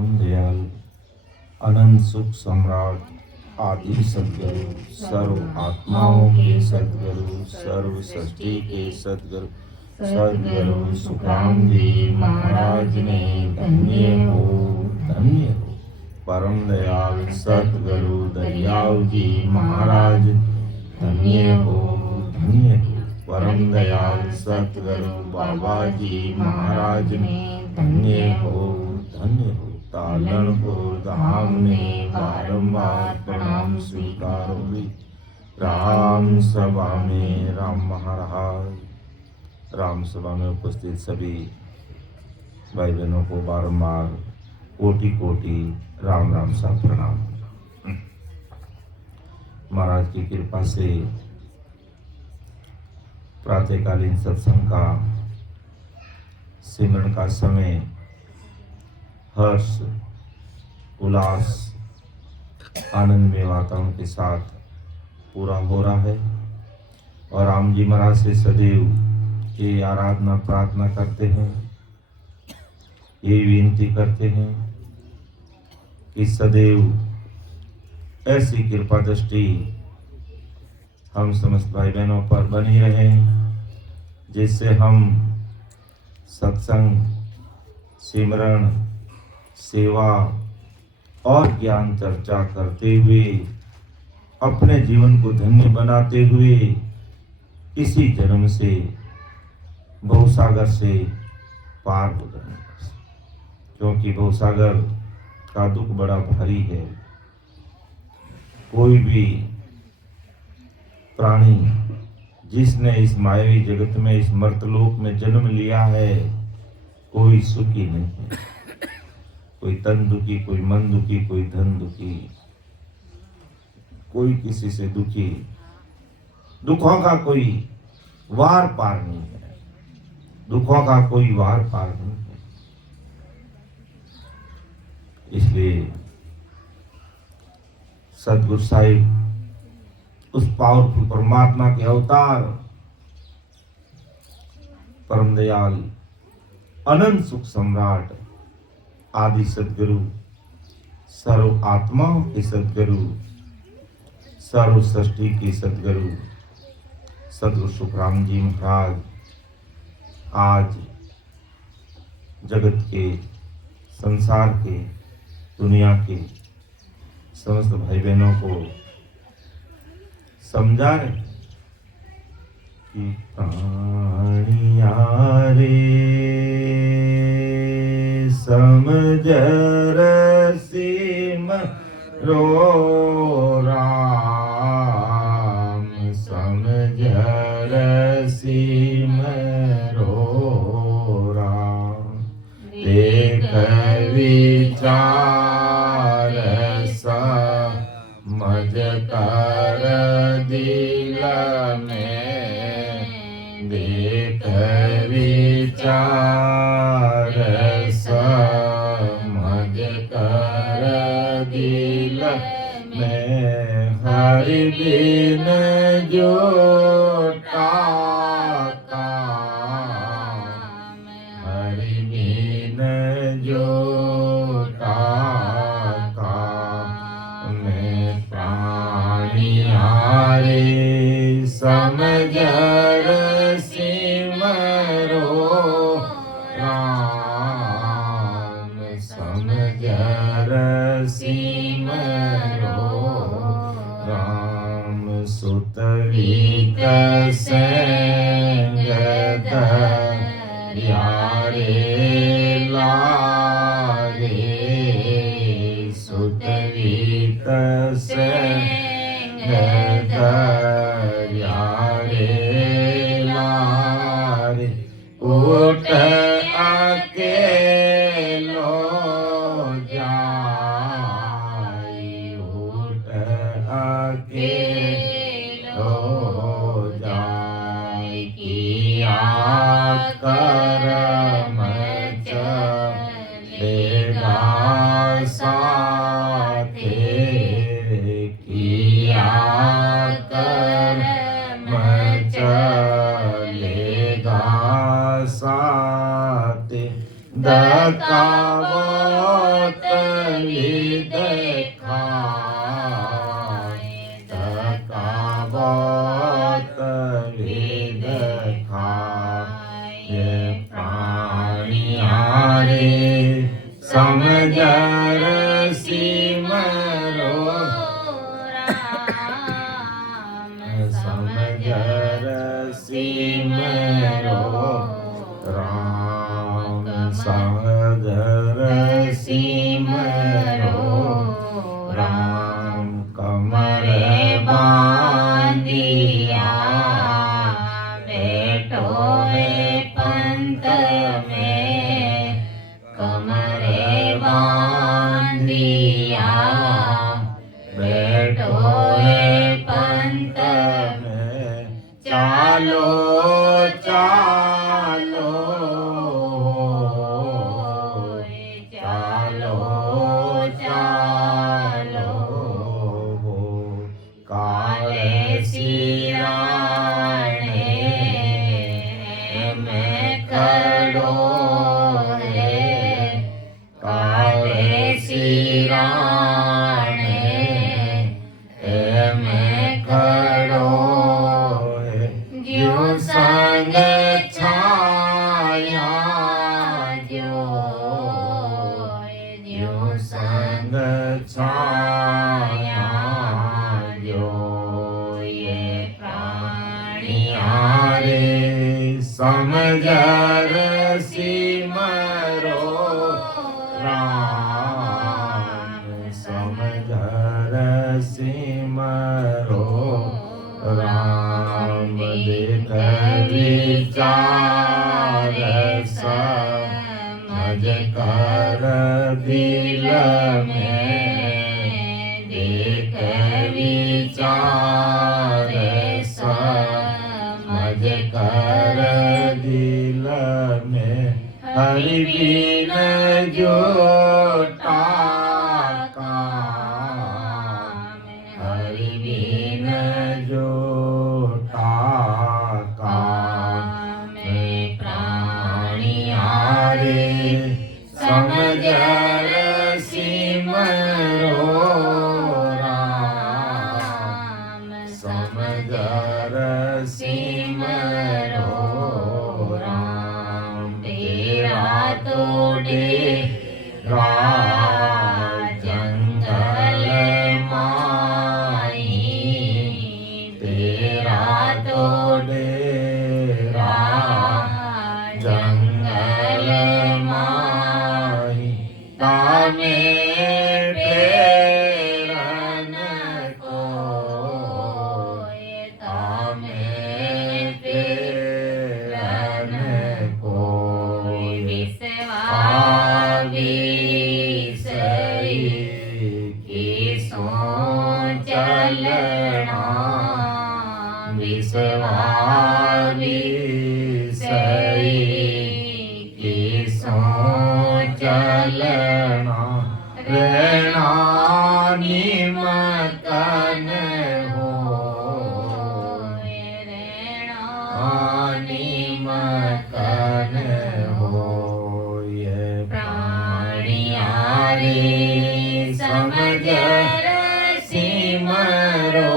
परम दयाल अनंत सुख सम्राट आदि सदगुरु सर्व आत्माओं के सदगुरु सर्व सृष्टि के सदगुरु सदगुरु सुखराम जी महाराज ने धन्य हो परम दयाल सतगुरु दरियाव जी महाराज धन्य हो परम दयाल सतगुरु बाबा जी महाराज ने धन्य हो तालनपुर धाम ने बारंबार प्रणाम स्वीकार हुई राम सभा में राम महाराज राम सभा में उपस्थित सभी भाई बहनों को बारंबार कोटि कोटि राम राम सा प्रणाम। महाराज की कृपा से प्रातःकालीन सत्संग का सिमरन का समय हर्ष उल्लास आनंद में वातावरण के साथ पूरा हो रहा है और राम जी महाराज से सदैव ये आराधना प्रार्थना करते हैं, ये विनती करते हैं कि सदैव ऐसी कृपा दृष्टि हम समस्त भाई बहनों पर बनी रहे जिससे हम सत्संग सिमरण सेवा और ज्ञान चर्चा करते हुए अपने जीवन को धन्य बनाते हुए इसी जन्म से भवसागर से पार हो जाएंगे, क्योंकि भवसागर का दुख बड़ा भारी है। कोई भी प्राणी जिसने इस मायावी जगत में इस मर्तलोक में जन्म लिया है कोई सुखी नहीं है, कोई तन दुखी, कोई मन दुखी, कोई धन दुखी, कोई किसी से दुखी, दुखों का कोई वार पार नहीं है, दुखों का कोई वार पार नहीं है। इसलिए सतगुरु साहिब उस पावरफुल परमात्मा के अवतार परम दयाल अनंत सुख सम्राट आदि सदगुरु सर्व आत्माओं के सदगुरु सर्व सृष्टि के सदगुरु सदगुरु सुखराम जी महाराज आज जगत के संसार के दुनिया के समस्त भाई बहनों को समझा रहे कि प्राणिया रे समझ रसीम रो राम समझ रसीम रो राम देख विचार समझ कर दिल में देख विचार समझ कर दिल में हरि बिन जोटा हरि बिन जोटा में प्राणियारे समझ सिमरो राम समझ सिमरो राम सुतवीक संग यारे लागे सुतवीक संग यारे लारे उठ अकेलो जाई उठ अकेलो जाई किया करम चलेगा साथे किया कर्म चलेगा साथे दकावत समझर सिमरो राम समझर सिमरो राम समझर सिमरो राम कमरे बांधिया बैठो है पंत में कमरे बांधिया बैठो है पंत में चालो चालो चालो चालो काले सिराने में खड़ो है काले सिराने में खड़ो है जो संग छाया जो संग छाया जो ये प्राणी रे समझर सिमरो राम समझर सिमरो राम देख विचार समझ कर दिल में देख विचार समझ कर दिल में हरि बिन जोटा काम हरि बिन जोटा काम में प्राणी रे समझर सिमरो राम समझर सिमरो राम तेरा तोड़े जंगल माई तेरा तोड़े जंगल माई तामे प्रेरण को तामे प्रेरण को विसरी की सो चलना विसवारी सही की सो चलना रहना निमतन हो निमतन हो ये प्राणियारे समझर सिमरो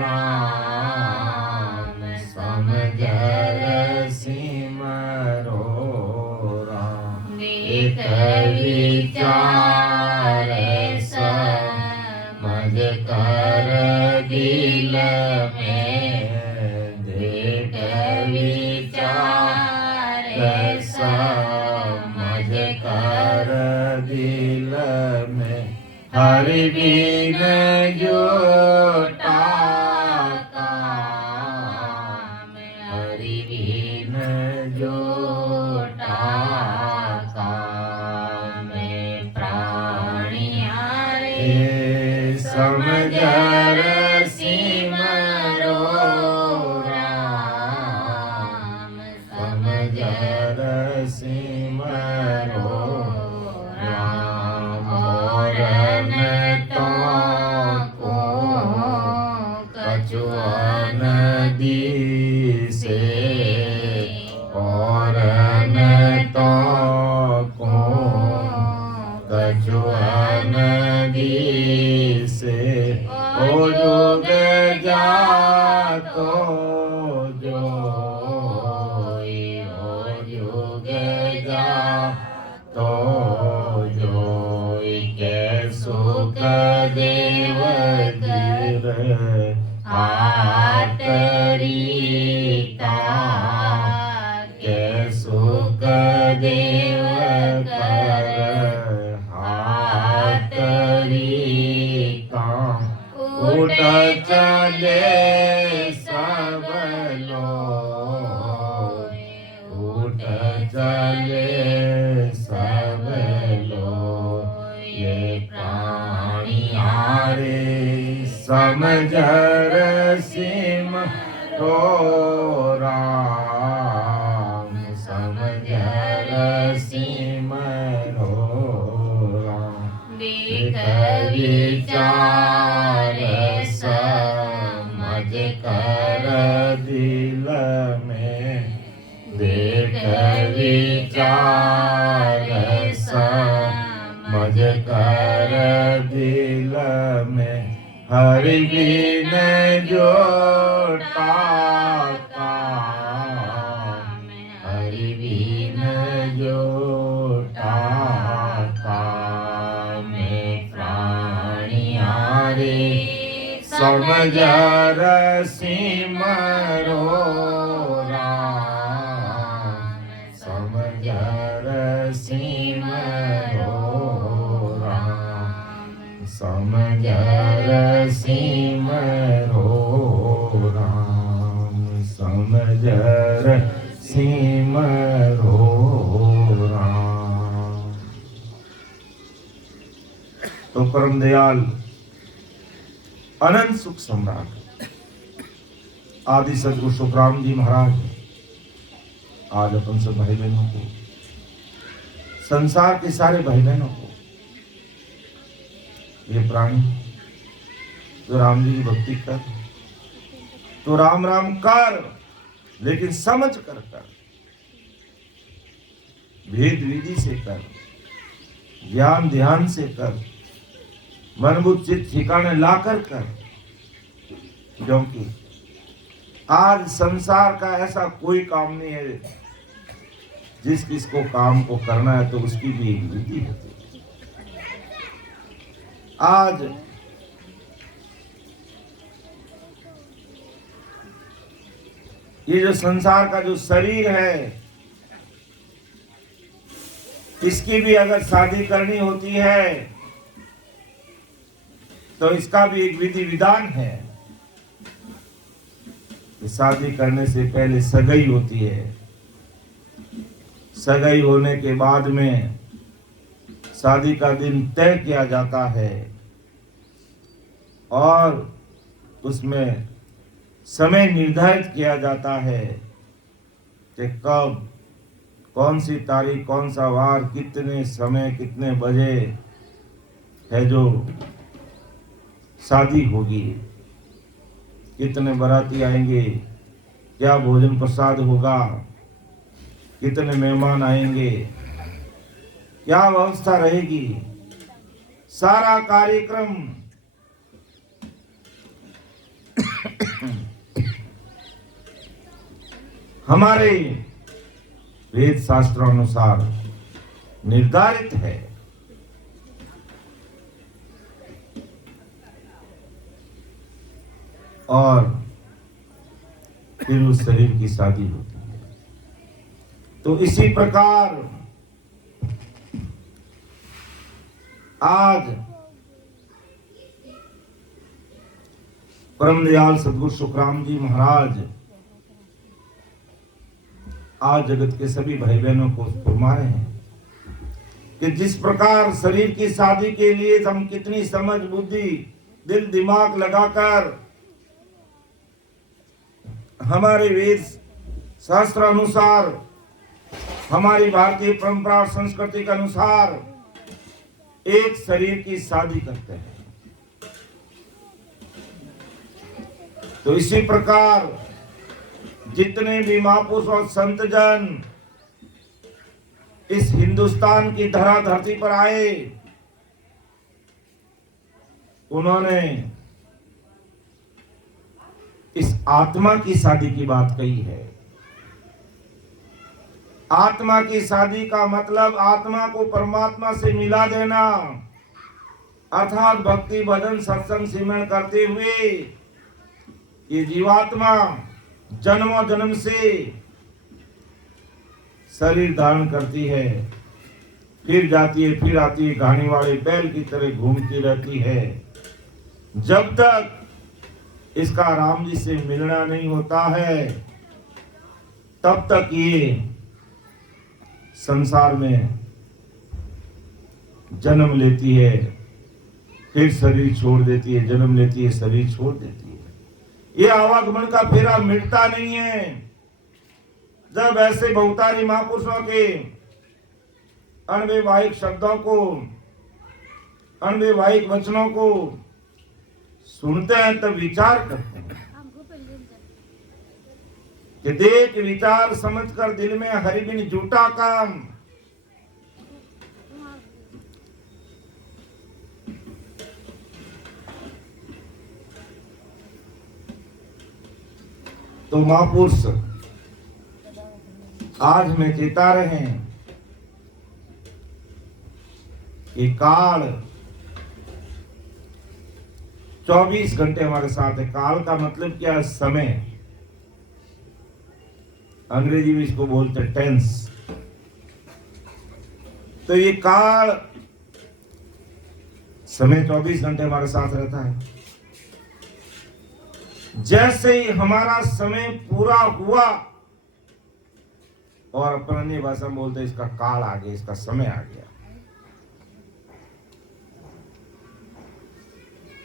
राम समझर सिमरो राम देख विचार समझ कर दिल में देख विचार समझ कर दिल में हरि बिन जोटा काम हरि बिन जोटा काम प्राणियारे समझर सिमरो राम समझर सिमरो राम और न तो को कछुआ नदी से और न तो को कछुआ नदी से ओ जुग जा तो जो ओ जुग जा तो तरीका के सुख देव कर तरीका उठ चले सब लोग, उठ चले सब लोग, ये प्राणियारे समझर सिम रो राम, समझर सिम रो राम। देख विचार समझ कर दिल में, देख विचार समझ कर दिल में, हरि बिन जोटा काम, हरि बिन जोटा काम। प्राणियारे समझर सिमरो राम, समझर सिमरो राम, समझर सिमरो राम, समझर सिमरो राम। तो परम दयाल अनंत सुख सम्राट आदि सदगुरु सुखराम जी महाराज आज अपन सब भाई बहनों को, संसार के सारे भाई बहनों को, ये प्राणी तो राम जी की भक्ति कर, तो राम राम कर, लेकिन समझ कर कर, भेद विधि से कर, ज्ञान ध्यान से कर, मन बुद्धि चित्त ठिकाने लाकर कर। क्योंकि आज संसार का ऐसा कोई काम नहीं है जिस किसको काम को करना है तो उसकी भी एक विधि होती है। आज ये जो संसार का जो शरीर है, इसकी भी अगर शादी करनी होती है तो इसका भी एक विधि विधान है। शादी करने से पहले सगाई होती है, सगाई होने के बाद में शादी का दिन तय किया जाता है और उसमें समय निर्धारित किया जाता है कि कब, कौन सी तारीख, कौन सा वार, कितने समय, कितने बजे है जो शादी होगी, कितने बाराती आएंगे, क्या भोजन प्रसाद होगा, कितने मेहमान आएंगे, क्या व्यवस्था रहेगी, सारा कार्यक्रम हमारे वेद शास्त्रों अनुसार निर्धारित है। और फिर उस शरीर की शादी होती है। तो इसी प्रकार आज परम दयाल सदगुरु सुखराम जी महाराज आज जगत के सभी भाई बहनों को फरमा रहे हैं कि जिस प्रकार शरीर की शादी के लिए हम कितनी समझ बुद्धि दिल दिमाग लगाकर हमारे वेद शास्त्र अनुसार, हमारी भारतीय परंपरा और संस्कृति के अनुसार एक शरीर की शादी करते हैं, तो इसी प्रकार जितने भी महापुरुष और संत जन इस हिंदुस्तान की धरा धरती पर आए, उन्होंने इस आत्मा की शादी की बात कही है। आत्मा की शादी का मतलब आत्मा को परमात्मा से मिला देना, अर्थात भक्ति भजन सत्संग सिमरन करते हुए ये जीवात्मा जन्मों जन्म से शरीर धारण करती है, फिर जाती है, फिर आती है, घानी वाले बैल की तरह घूमती रहती है। जब तक इसका राम जी से मिलना नहीं होता है, तब तक ये संसार में जन्म लेती है, फिर शरीर छोड़ देती है, जन्म लेती है, शरीर छोड़ देती है। ये आवागमन का फेरा मिटता नहीं है। जब ऐसे बहुतारी महापुरुषों के अनवैवाहिक शब्दों को, अनवैवाहिक वचनों को सुनते हैं, तब विचार करते हैं कि देख विचार समझकर दिल में हरि बिन झूठा काम। तो महापुरुष आज हमें चेता रहे हैं कि काल 24 घंटे हमारे साथ है। काल का मतलब क्या है? समय। अंग्रेजी में इसको बोलते हैं टेंस। तो ये काल समय 24 घंटे हमारे साथ रहता है। जैसे ही हमारा समय पूरा हुआ, और अपन अन्य भाषा में बोलते हैं इसका काल आ गया, इसका समय आ गया,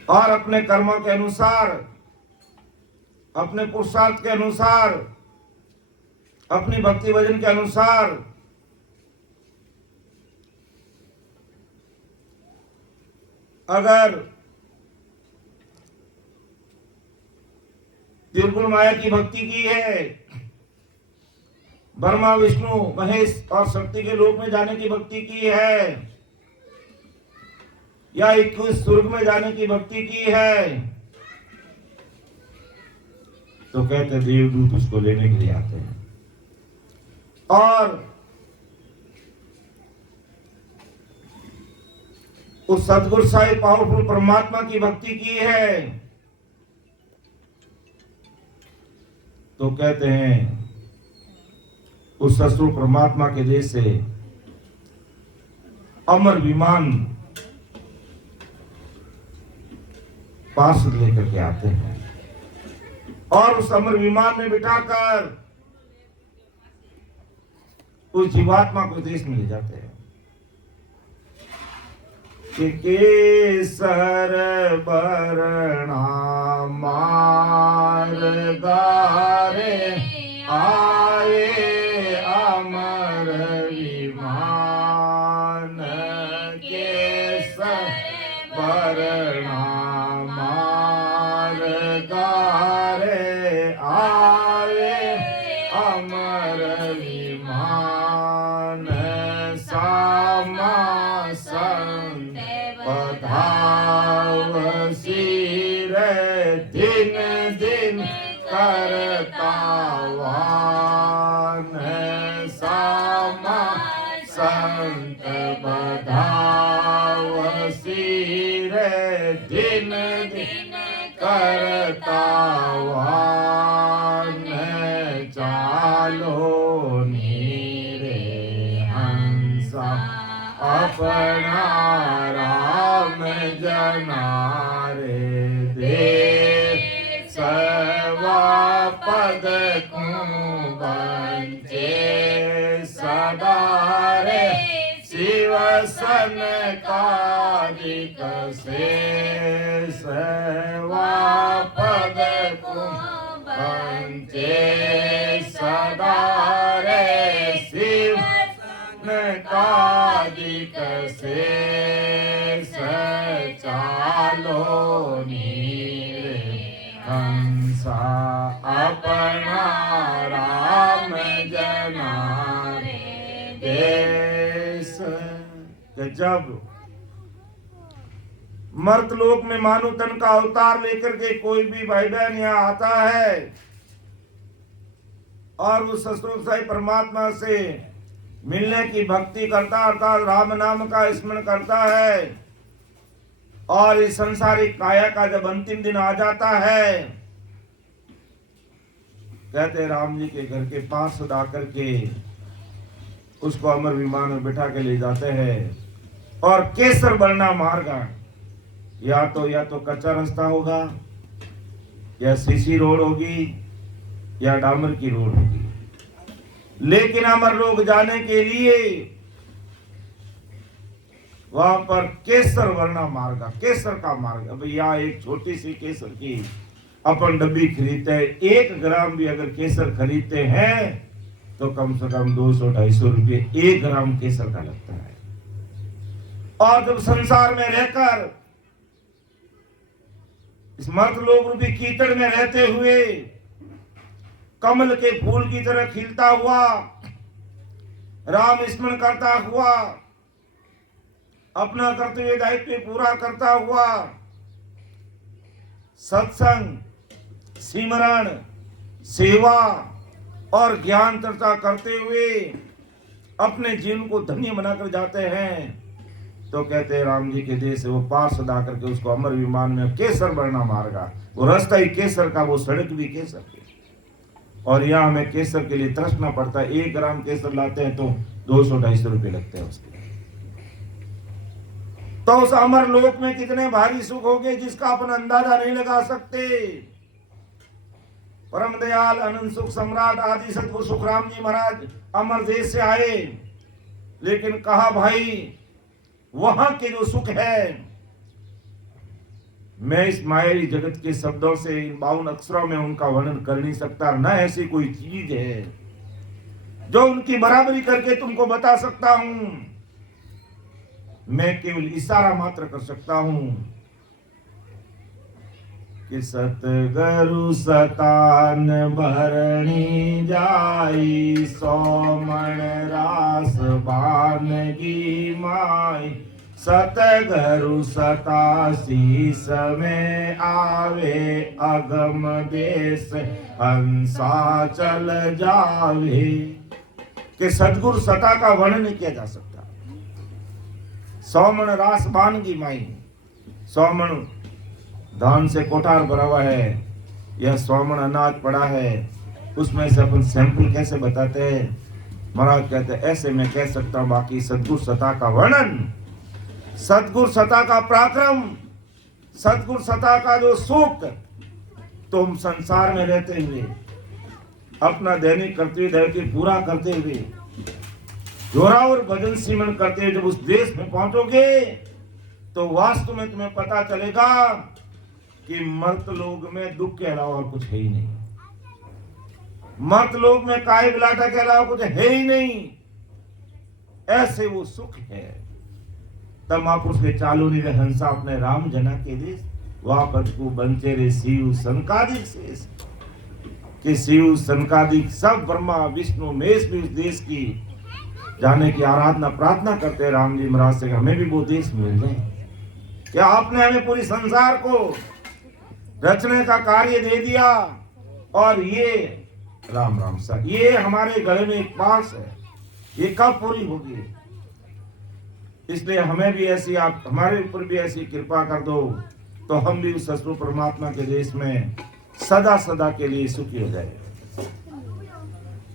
और अपने कर्मों के अनुसार, अपने पुरुषार्थ के अनुसार, अपनी भक्ति भजन के अनुसार अगर त्रिगुण माया की भक्ति की है, ब्रह्मा विष्णु महेश और शक्ति के लोक में जाने की भक्ति की है, या 21 स्वर्ग में जाने की भक्ति की है, तो कहते देवदूत उसको लेने के लिए आते हैं। और उस सदगुरु साहिब पावरफुल परमात्मा की भक्ति की है, तो कहते हैं उस ससुर परमात्मा के देश से अमर विमान पार्षद लेकर के आते हैं, और उस अमर विमान में बिठाकर उस जीवात्मा को देश में ले जाते हैं। कि केसर बरना मार गारे आए अमर विमान, केसर बरना मार गारे आए अमर विमान, सामा संत पधाव सिर दिन दिन करता वान, सामा संत पधाव सिर दिन दिन करता वान, चालो नीरे हंसा अपना राम जनारे दे, सवा पद को बंचे सदा रे, शिव सन कादिक से, सवा पद को बंचे सदा रे, शिव कादिक से, चालो नीरे हंसा अपना राम जनारे देश। जब मर्तलोक में मानव तन का अवतार लेकर के कोई भी भाई बहन यहाँ आता है और उस ससुर साई परमात्मा से मिलने की भक्ति करता, अर्थात राम नाम का स्मरण करता है, और इस संसारिक काया का जब अंतिम दिन आ जाता है, कहते राम जी के घर के पास सदा करके उसको अमर विमान में बिठा के ले जाते हैं और केसर बनना मार्ग, या तो कच्चा रास्ता होगा, या सीसी रोड होगी, या डामर की रोड होगी, लेकिन अमर लोग जाने के लिए वहां पर केसर वर्णा मार्ग, केसर का मार्ग। अब यहाँ एक छोटी सी केसर की अपन डब्बी खरीदते हैं, 1 ग्राम भी अगर केसर खरीदते हैं तो कम से कम 200-250 रुपये 1 ग्राम केसर का लगता है। और जब संसार में रहकर इस मर्द लोग रूपी कीचड़ में रहते हुए कमल के फूल की तरह खिलता हुआ, राम स्मरण करता हुआ, अपना कर्तव्य दायित्व पूरा करता हुआ, सत्संग, सिमरण, सेवा और ज्ञान चर्चा करते हुए अपने जीवन को धन्य बनाकर जाते हैं, तो कहते हैं राम जी के देश से वो पार सदा करके उसको अमर विमान में केसर बढ़ना मार्गा। वो रास्ता ही केसर का, वो सड़क भी केसर की। और यहाँ हमें केसर के लिए तरसना पड़ता है। 1 ग्राम केसर लाते हैं तो 200-250 रुपये लगते हैं उसके। तो उस अमर लोक में कितने भारी सुख होंगे जिसका अपन अंदाजा नहीं लगा सकते। परम दयाल अनंत सुख सम्राट आदि सतगुरु सुखराम जी महाराज अमर देश से आए, लेकिन कहा भाई वहां के जो सुख है मैं इस मायावी जगत के शब्दों से, इन 52 अक्षरों में उनका वर्णन कर नहीं सकता। न ऐसी कोई चीज है जो उनकी बराबरी करके तुमको बता सकता हूं। मैं केवल इशारा मात्र कर सकता हूं कि सतगुरु सतान भरणी जाई, सोमन रास बानगी माई, सतगुरु सतासी समय आवे, अगम देश हंसा चल जावे। कि सतगुरु सता का वर्णन नहीं किया जा सकता। सोमन रास बानगी माई, सोमन धान से कोठार भरा हुआ है, यह सोमन अनाज पड़ा है, उसमें से अपन सैंपल कैसे बताते हैं। महाराज कहते हैं ऐसे मैं कह सकता हूं, बाकी सतगुरु सता का वर्णन, सतगुरु सता का पराक्रम, सतगुरु सता का जो सुख, तुम संसार में रहते हुए अपना दैनिक कर्तव्य दायित्व पूरा करते हुए जोरावर भजन सिमरन करते हुए जब उस देश में पहुंचोगे तो वास्तव में तुम्हें पता चलेगा कि मर्त लोग में दुख के अलावा और कुछ है ही नहीं। मर्त लोग में काय बिलाटा के अलावा कुछ है ही नहीं। ऐसे वो सुख है। तब महापुरुष के चालू निरे हंसा अपने राम जना के देश, वहां पर को बंचे रे शिव सनकादिक शेष, कि शिव सनकादिक सब ब्रह्मा विष्णु महेश भी उस देश की जाने की आराधना प्रार्थना करते हैं राम जी महाराज से, हमें भी वो देश मिल जाए। क्या आपने हमें पूरी संसार को रचने का कार्य दे दिया, और ये राम राम सा ये हमारे गले में एक पास है, ये कब पूरी होगी। इसलिए हमें भी ऐसी, आप हमारे ऊपर भी ऐसी कृपा कर दो तो हम भी उस सतगुरु परमात्मा के देश में सदा सदा के लिए सुखी हो जाए।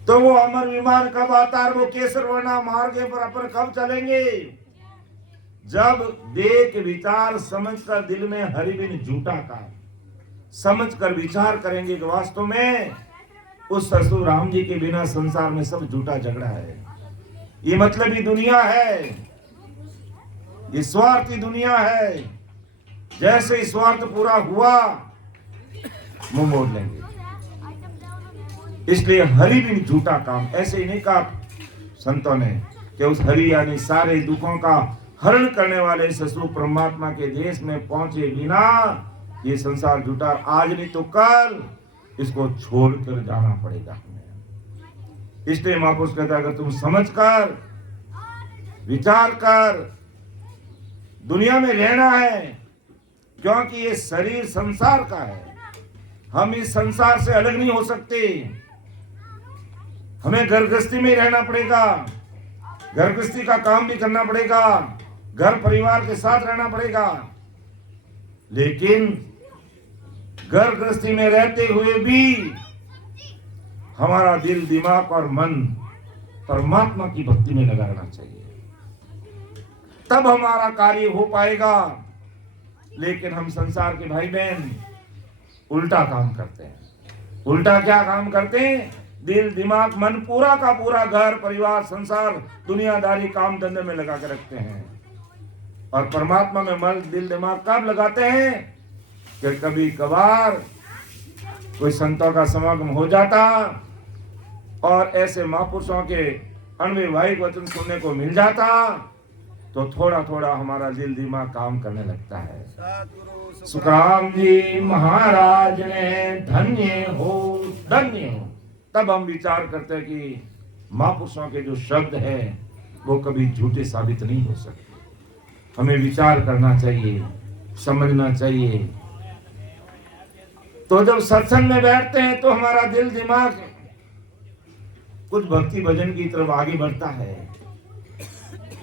तो वो अमर विमान कब आता है, वो केसर वर्णा मार्ग पर अपन कब चलेंगे, जब देख विचार समझ कर दिल में हरि बिन झूठा का समझ कर विचार करेंगे कि वास्तव में उस ससुर राम जी के बिना संसार में सब झूठा झगड़ा है, ये मतलबी दुनिया है, ये स्वार्थी दुनिया है। जैसे ही स्वार्थ पूरा हुआ मुंह मोड़ लेंगे। इसलिए हरि बिन झूठा काम, ऐसे ही नहीं कहा संतों ने कि उस हरि यानी सारे दुखों का हरण करने वाले ससुर परमात्मा के देश में पहुंचे बिना ये संसार झूठा, आज नहीं तो कल इसको छोड़कर जाना पड़ेगा हमें। इसलिए महापुरुष कहता है अगर तुम समझ कर विचार कर दुनिया में रहना है, क्योंकि ये शरीर संसार का है, हम इस संसार से अलग नहीं हो सकते। हमें घर गृहस्थी में रहना पड़ेगा, घर गृहस्थी का काम भी करना पड़ेगा, घर परिवार के साथ रहना पड़ेगा, लेकिन घर गृहस्थी में रहते हुए भी हमारा दिल, दिमाग और मन परमात्मा की भक्ति में लगा रहना चाहिए, तब हमारा कार्य हो पाएगा। लेकिन हम संसार के भाई बहन उल्टा काम करते हैं। उल्टा क्या काम करते हैं? दिल, दिमाग, मन पूरा का पूरा घर परिवार, संसार, दुनियादारी, काम धंधे में लगा के रखते हैं। और परमात्मा में मन, दिल, दिमाग कब लगाते हैं कि कभी कभार कोई संतों का समागम हो जाता और ऐसे महापुरुषों के अनवैवाहिक वचन सुनने को मिल जाता तो थोड़ा थोड़ा हमारा दिल, दिमाग काम करने लगता है। सुखराम जी महाराज ने धन्य हो, धन्य हो। तब हम विचार करते हैं कि महापुरुषों के जो शब्द है वो कभी झूठे साबित नहीं हो सकते। हमें विचार करना चाहिए, समझना चाहिए। तो जब सत्संग में बैठते हैं तो हमारा दिल, दिमाग कुछ भक्ति भजन की तरफ आगे बढ़ता है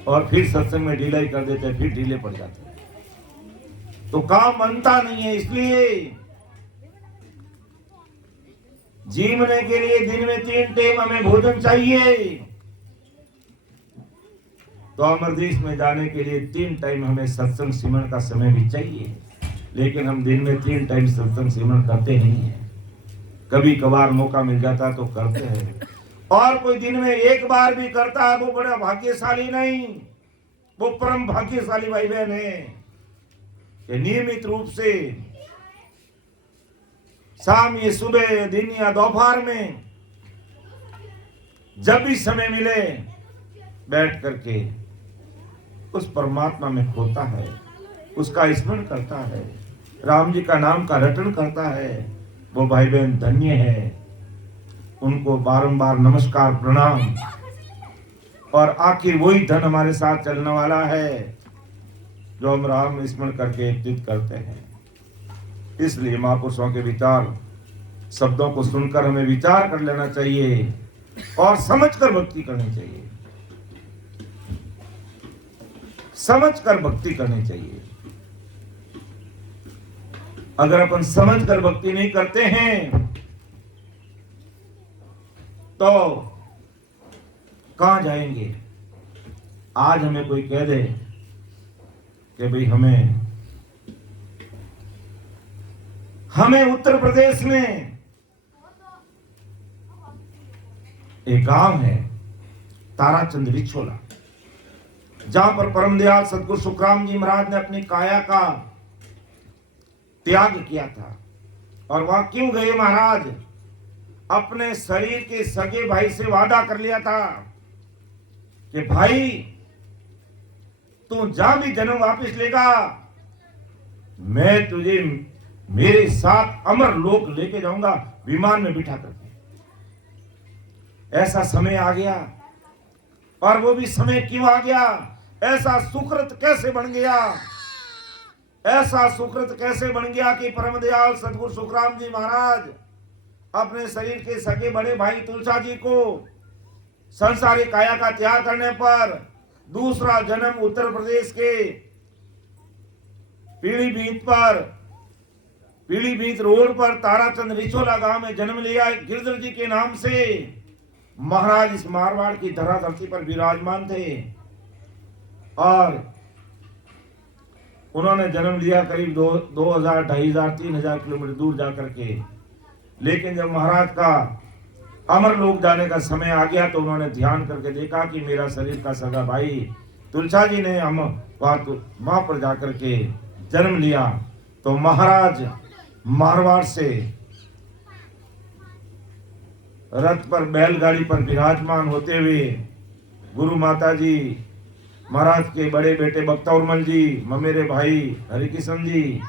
और फिर सत्संग में ढीलाई कर देते हैं, फिर ढीले पड़ जाते हैं, तो काम बनता नहीं है। इसलिए जीवने के लिए दिन में 3 टाइम हमें भोजन चाहिए। तो अमरदेश में जाने के लिए 3 टाइम हमें सत्संग सिमरन का समय भी चाहिए। लेकिन हम दिन में 3 टाइम सत्संग सिमरन करते नहीं है। कभी कभार मौका मिल जाता तो करते हैं, और कोई दिन में 1 बार भी करता है वो बड़ा भाग्यशाली नहीं, वो परम भाग्यशाली भाई बहन है कि नियमित रूप से शाम, ये सुबह, दिन या दोपहर में जब भी समय मिले बैठ करके उस परमात्मा में खोता है, उसका स्मरण करता है, राम जी का नाम का रटन करता है। वो भाई बहन धन्य है, उनको बारंबार नमस्कार प्रणाम। और आखिर वही धन हमारे साथ चलने वाला है जो हम राम स्मरण करके एकत्रित करते हैं। इसलिए महापुरुषों के विचार शब्दों को सुनकर हमें विचार कर लेना चाहिए और समझकर भक्ति करनी चाहिए, समझकर भक्ति करनी चाहिए। अगर अपन समझकर भक्ति नहीं करते हैं तो कहां जाएंगे? आज हमें कोई कह दे कि भाई हमें उत्तर प्रदेश में एक गांव है ताराचंद विछोला, जहां पर परम दयाल सदगुरु सुखराम जी महाराज ने अपनी काया का त्याग किया था। और वहां क्यों गए महाराज? अपने शरीर के सगे भाई से वादा कर लिया था कि भाई तू जहां भी जन्म वापस लेगा मैं तुझे मेरे साथ अमर लोक लेके जाऊंगा, विमान में बिठा करके। ऐसा समय आ गया। और वो भी समय क्यों आ गया? ऐसा सुकृत कैसे बन गया? ऐसा सुकृत कैसे बन गया कि परम दयाल सदगुरु सुखराम जी महाराज अपने शरीर के सगे बड़े भाई तुलसा जी को संसारी काया का त्याग करने पर दूसरा जन्म उत्तर प्रदेश के पीलीभीत रोड पर ताराचंद विछोला गांव में जन्म लिया। गिरधर जी के नाम से महाराज इस मारवाड़ की धरा धरती पर विराजमान थे और उन्होंने जन्म लिया करीब 2000, 2500, 3000 किलोमीटर दूर जाकर के। लेकिन जब महाराज का अमर लोक जाने का समय आ गया तो उन्होंने ध्यान करके देखा कि मेरा शरीर का सगा भाई तुलसा जी ने हम वहां पर जाकर के जन्म लिया। तो महाराज मारवाड़ से रथ पर, बैलगाड़ी पर विराजमान होते हुए गुरु माता जी, महाराज के बड़े बेटे बख्तौरमल जी, ममेरे भाई हरिकिशन जी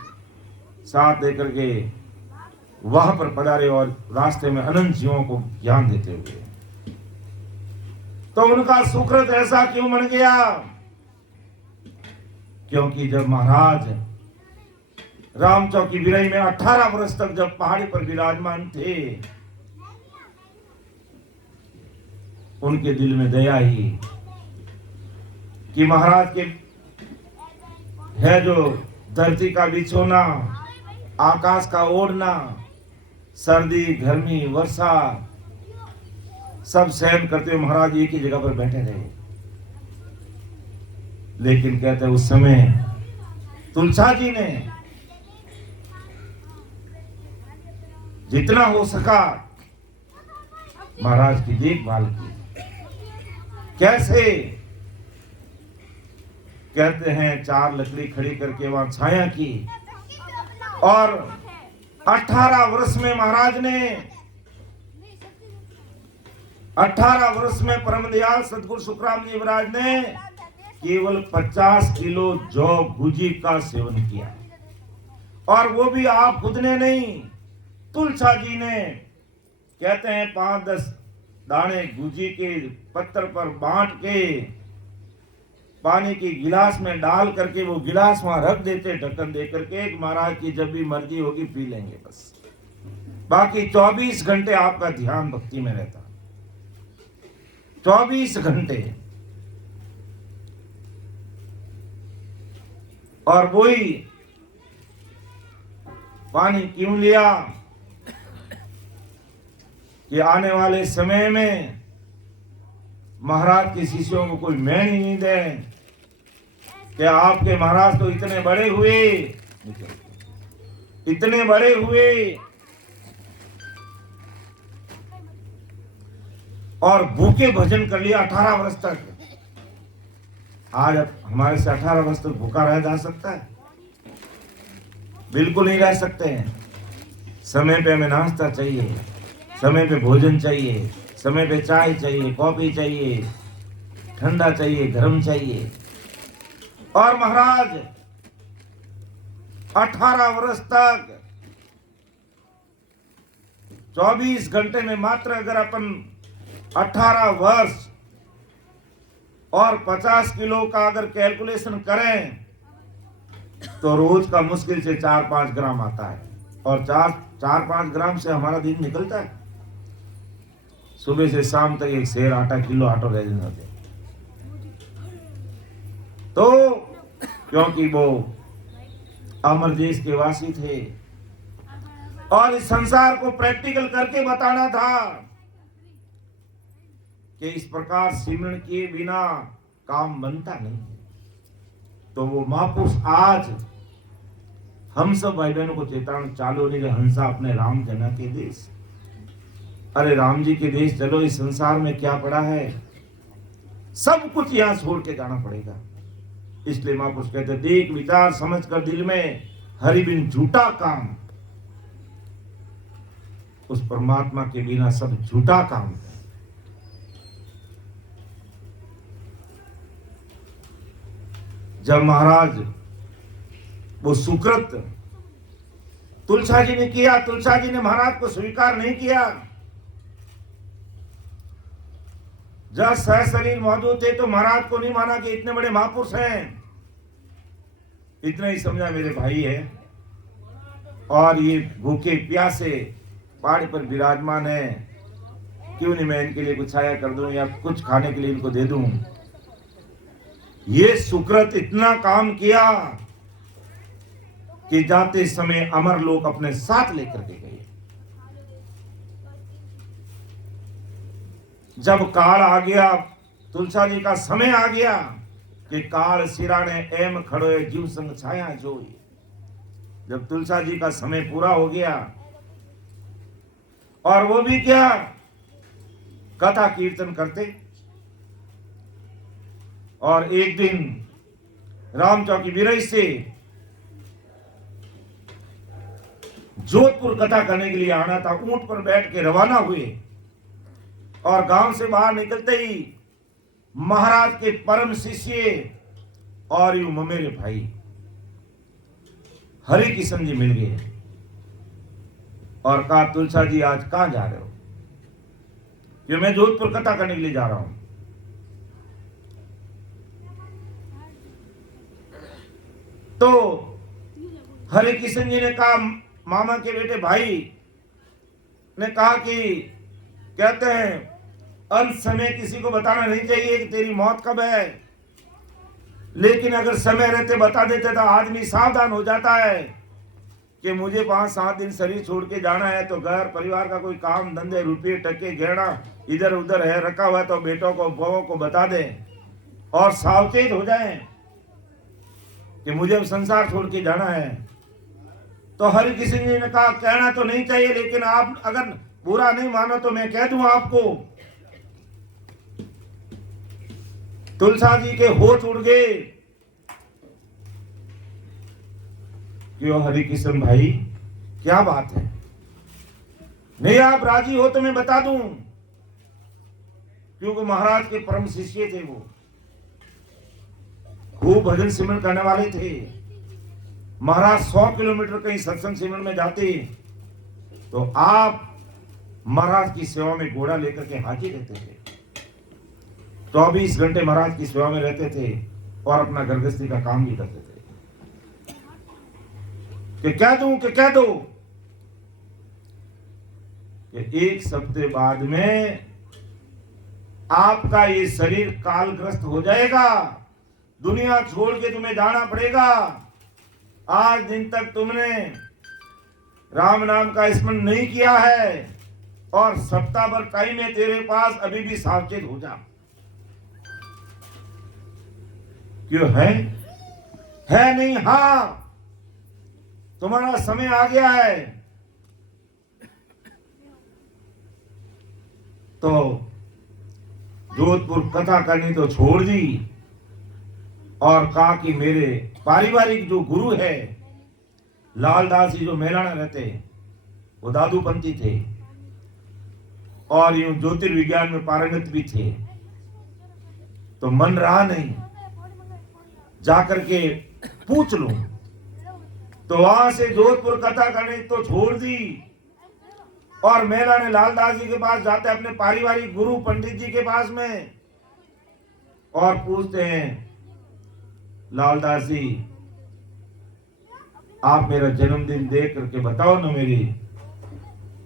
साथ लेकर के वहां पर पधारे और रास्ते में अनंत जीवों को ज्ञान देते हुए। तो उनका सुकृत ऐसा क्यों बन गया? क्योंकि जब महाराज रामचौक की विरई में 18 वर्ष तक जब पहाड़ी पर विराजमान थे, उनके दिल में दया ही कि महाराज के है जो धरती का बिछोना, आकाश का ओढ़ना, सर्दी, गर्मी, वर्षा, सब सहन करते हुए महाराज एक ही जगह पर बैठे रहे। लेकिन कहते उस समय तुलसा जी ने जितना हो सका महाराज की देखभाल की। कैसे? कहते हैं 4 लकड़ी खड़ी करके वहां छाया की, और 18 वर्ष में महाराज ने 18 वर्ष में परम दयाल सदगुरु सुखराम जी महाराज ने केवल 50 किलो जौ भुजी का सेवन किया, और वो भी आप खुद ने नहीं, तुलसा जी ने। कहते हैं 5-10 दाने भुजी के पत्थर पर बांट के पानी की गिलास में डाल करके वो गिलास वहां रख देते, ढक्कन दे करके, महाराज की जब भी मर्जी होगी पी लेंगे बस। बाकी 24 घंटे आपका ध्यान भक्ति में रहता, 24 घंटे। और वही पानी क्यों लिया कि आने वाले समय में महाराज के शिष्यों को कोई मैन ही नहीं दे कि आपके महाराज तो इतने बड़े हुए, इतने बड़े हुए, और भूखे भजन कर लिया 18 वर्ष तक। आज हमारे से 18 वर्ष तक भूखा रह जा सकता है? बिल्कुल नहीं रह सकते हैं। समय पे हमें नाश्ता चाहिए, समय पे भोजन चाहिए, समय पे चाय चाहिए, कॉफी चाहिए, ठंडा चाहिए, गर्म चाहिए। और महाराज 18 वर्ष तक 24 घंटे में मात्र अगर अपन 18 वर्ष और 50 किलो का अगर कैलकुलेशन करें तो रोज का मुश्किल से 4-5 ग्राम आता है, और 4-5 ग्राम से हमारा दिन निकलता है। सुबह से शाम तक 1 सेर आटा, किलो आटा रह जाते। तो क्योंकि वो अमर देश के वासी थे और इस संसार को प्रैक्टिकल करके बताना था कि इस प्रकार सिमरन किए बिना काम बनता नहीं। तो वो महापुरुष आज हम सब भाई बहनों को चेतावनी चालू नहीं, हंसा अपने राम जना के देश। अरे राम जी के देश चलो, इस संसार में क्या पड़ा है, सब कुछ यहां छोड़ के जाना पड़ेगा। इसलिए महापुरुष कहते देख विचार समझ कर दिल में हरि बिन झूठा काम, उस परमात्मा के बिना सब झूठा काम है। जब महाराज वो सुकृत तुलसा जी ने किया, तुलसा जी ने महाराज को स्वीकार नहीं किया। जब सहशरीर मौजूद थे तो महाराज को नहीं माना कि इतने बड़े महापुरुष हैं, इतना ही समझा मेरे भाई है, और ये भूखे प्यासे पहाड़ी पर विराजमान है, क्यों नहीं मैं इनके लिए कुछ छाया कर दूं या कुछ खाने के लिए इनको दे दूं। ये सुकृत इतना काम किया कि जाते समय अमर लोग अपने साथ लेकर के गए। जब काल आ गया, तुलसा जी का समय आ गया कि काल सिराने एम खड़ोए जीव संग छाया जोई। जब तुलसा जी का समय पूरा हो गया, और वो भी क्या कथा कीर्तन करते। और एक दिन राम चौकी बिरई से जोधपुर कथा करने के लिए आना था, ऊंट पर बैठ के रवाना हुए, और गांव से बाहर निकलते ही महाराज के परम शिष्य और यूं ममेरे भाई हरि किशन जी मिल गए और कहा तुलसा जी आज कहां जा रहे हो? कि मैं जोधपुर कथा करने के लिए जा रहा हूं। तो हरि किशन जी ने कहा, मामा के बेटे भाई ने कहा कि कहते हैं अंत समय किसी को बताना नहीं चाहिए कि तेरी मौत कब है, लेकिन अगर समय रहते बता देते तो आदमी सावधान हो जाता है। कि मुझे 5-7 दिन शरीर छोड़ के जाना है, तो घर परिवार का कोई काम धंधे रुपये टके गहना इधर उधर है रखा हुआ, तो बेटों को बहुओं को बता दें और सावचेत हो जाएं कि मुझे अब संसार छोड़ के जाना है। तो हरि किशन जी ने कहा कहना तो नहीं चाहिए, लेकिन आप अगर बुरा नहीं मानो तो मैं कह दूं आपको। तुलसा जी के होठ उड़ गए। क्यों हरि किशन भाई, क्या बात है? नहीं आप राजी हो तो मैं बता दूं, क्योंकि महाराज के परम शिष्य थे वो, खूब भजन सिमरन करने वाले थे। महाराज 100 किलोमीटर कहीं सत्संग सिमरन में जाते तो आप महाराज की सेवा में घोड़ा लेकर के हाजिर रहते थे। 24 घंटे महाराज की सेवा में रहते थे और अपना गृहस्थी का काम भी करते थे। कि कह दो कि 1 सप्ताह बाद में आपका ये शरीर कालग्रस्त हो जाएगा, दुनिया छोड़ के तुम्हें जाना पड़ेगा। आज दिन तक तुमने राम नाम का स्मरण नहीं किया है और सप्ताह भर टाइम है तेरे पास, अभी भी सावचेत हो जा। क्यों है नहीं? हाँ, तुम्हारा समय आ गया है। तो जोधपुर कथा करनी तो छोड़ दी और कहा कि मेरे पारिवारिक जो गुरु है लालदास जी जो मेलाना रहते, वो दादूपंथी थे और यूं ज्योतिर्विज्ञान में पारंगत भी थे। तो मन रहा नहीं, जाकर के पूछ लूं। तो वहां से जोधपुर कथा करने तो छोड़ दी और मेला ने लालदास जी के पास जाते अपने पारिवारिक गुरु पंडित जी के पास में और पूछते हैं, लालदास जी आप मेरा जन्मदिन देख करके बताओ ना मेरी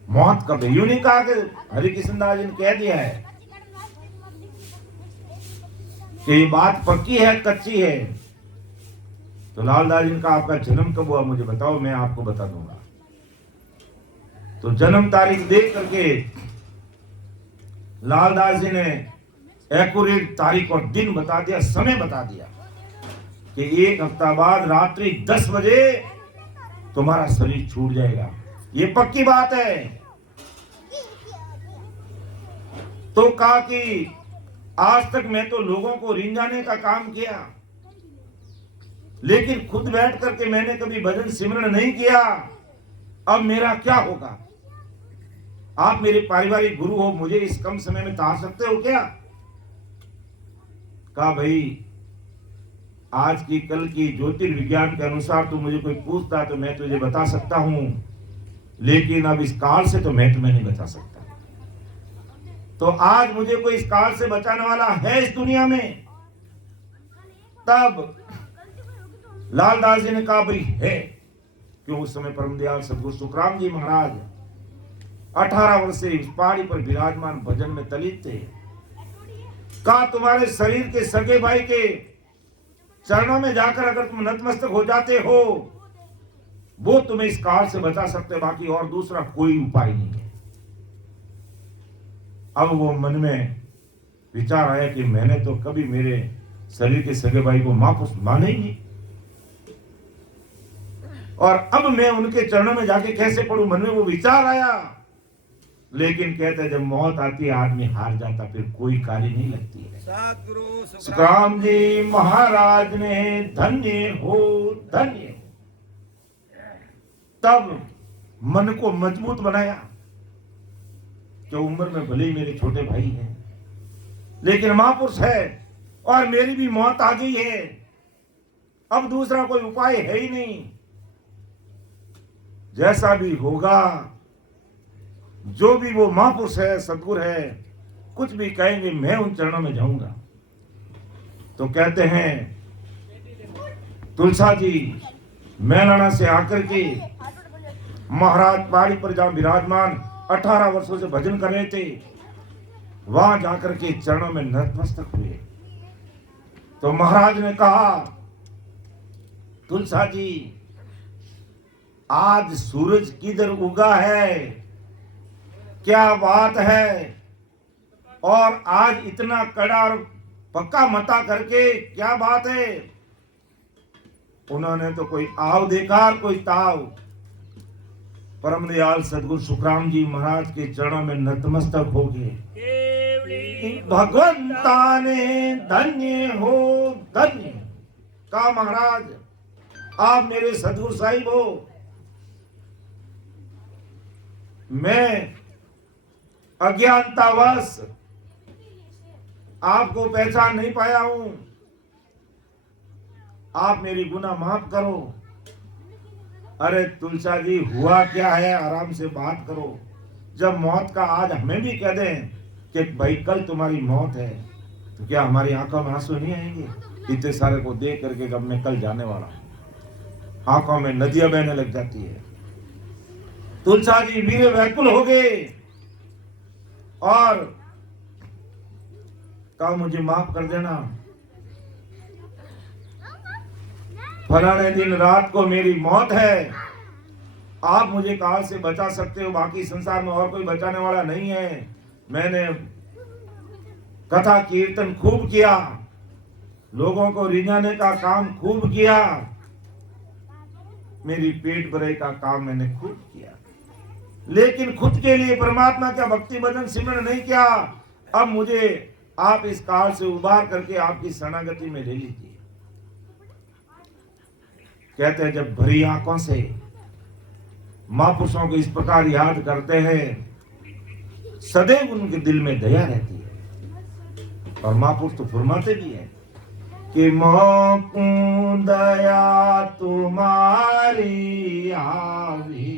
मौत कब है। यूं नहीं कहा कि हरि किशन दास जी ने कह दिया है कि ये बात पक्की है कच्ची है। तो लालदास जी ने कहा आपका जन्म कब हुआ मुझे बताओ, मैं आपको बता दूंगा। तो जन्म तारीख देख करके लालदास जी ने एक्यूरेट तारीख और दिन बता दिया, समय बता दिया कि 1 हफ्ता बाद रात्रि 10 बजे तुम्हारा शरीर छूट जाएगा, ये पक्की बात है। तो कहा कि आज तक मैं तो लोगों को रिंझाने का काम किया, लेकिन खुद बैठ करके मैंने कभी भजन सिमरन नहीं किया, अब मेरा क्या होगा? आप मेरे पारिवारिक गुरु हो, मुझे इस कम समय में तार सकते हो क्या? कहा भाई आज की कल की ज्योतिर्विज्ञान के अनुसार तो मुझे कोई पूछता तो मैं तुझे बता सकता हूं, लेकिन अब इस काल से तो मैं तुम्हें नहीं बता सकता। तो आज मुझे कोई इस काल से बचाने वाला है इस दुनिया में? तब लालदास जी ने कहा भाई है, क्यों उस समय परम दयाल सदगुरु सुखराम जी महाराज 18 वर्ष से इस पहाड़ी पर विराजमान भजन में तलित थे। कहा तुम्हारे शरीर के सगे भाई के चरणों में जाकर अगर तुम नतमस्तक हो जाते हो, वो तुम्हें इस काल से बचा सकते, बाकी और दूसरा कोई उपाय नहीं है। अब वो मन में विचार आया कि मैंने तो कभी मेरे शरीर के सगे भाई को महापुरुष माने ही नहीं, और अब मैं उनके चरणों में जाके कैसे पढ़ूं? मन में वो विचार आया। लेकिन कहते हैं जब मौत आती है आदमी हार जाता, फिर कोई कार्य नहीं लगती है। सुखराम जी महाराज ने धन्य हो धन्य हो तब मन को मजबूत बनाया कि उम्र में भले ही मेरे छोटे भाई हैं, लेकिन महापुरुष है और मेरी भी मौत आ गई है, अब दूसरा कोई उपाय है ही नहीं। जैसा भी होगा, जो भी वो महापुरुष है सदगुरु है कुछ भी कहेंगे, मैं उन चरणों में जाऊंगा। तो कहते हैं तुलसा जी मैलाना से आकर के महाराज पहाड़ी पर जहां विराजमान 18 वर्षों से भजन कर रहे थे, वहां जाकर के चरणों में नतमस्तक हुए। तो महाराज ने कहा तुलसा जी आज सूरज किधर उगा है, क्या बात है। और आज इतना कड़ा और पक्का मता करके क्या बात है। उन्होंने तो कोई आव देखा, कोई ताव। परम दयाल सदगुरु सुखराम जी महाराज के चरणों में नतमस्तक हो गए। भगवंता ने धन्य हो धन्य का महाराज, आप मेरे सदगुरु साहिब हो। मैं अज्ञानतावश आपको पहचान नहीं पाया हूं, आप मेरी गुनाह माफ करो। अरे तुलसा जी, हुआ क्या है, आराम से बात करो। जब मौत का आज हमें भी कह दें कि भाई कल तुम्हारी मौत है, तो क्या हमारी आंखों में आंसू नहीं आएंगे? इतने सारे को देख करके जब मैं कल जाने वाला हूं, आंखों में नदियां बहने लग जाती है। तुलसा जी वीर व्याकुल हो गए और कहा मुझे माफ कर देना, फलाने दिन रात को मेरी मौत है, आप मुझे काल से बचा सकते हो, बाकी संसार में और कोई बचाने वाला नहीं है। मैंने कथा कीर्तन खूब किया, लोगों को रिझाने का काम खूब किया, मेरी पेट भरे का काम मैंने खूब किया, लेकिन खुद के लिए परमात्मा का भक्ति भजन सिमरन नहीं किया। अब मुझे आप इस काल से उबार करके आपकी शरणागति में ले लीजिए। कहते हैं जब भरी आंखों से महापुरुषों को इस प्रकार याद करते हैं, सदैव उनके दिल में दया रहती है। और महापुरुष तो फरमाते भी है कि मोकू दया तुम्हारी आवी,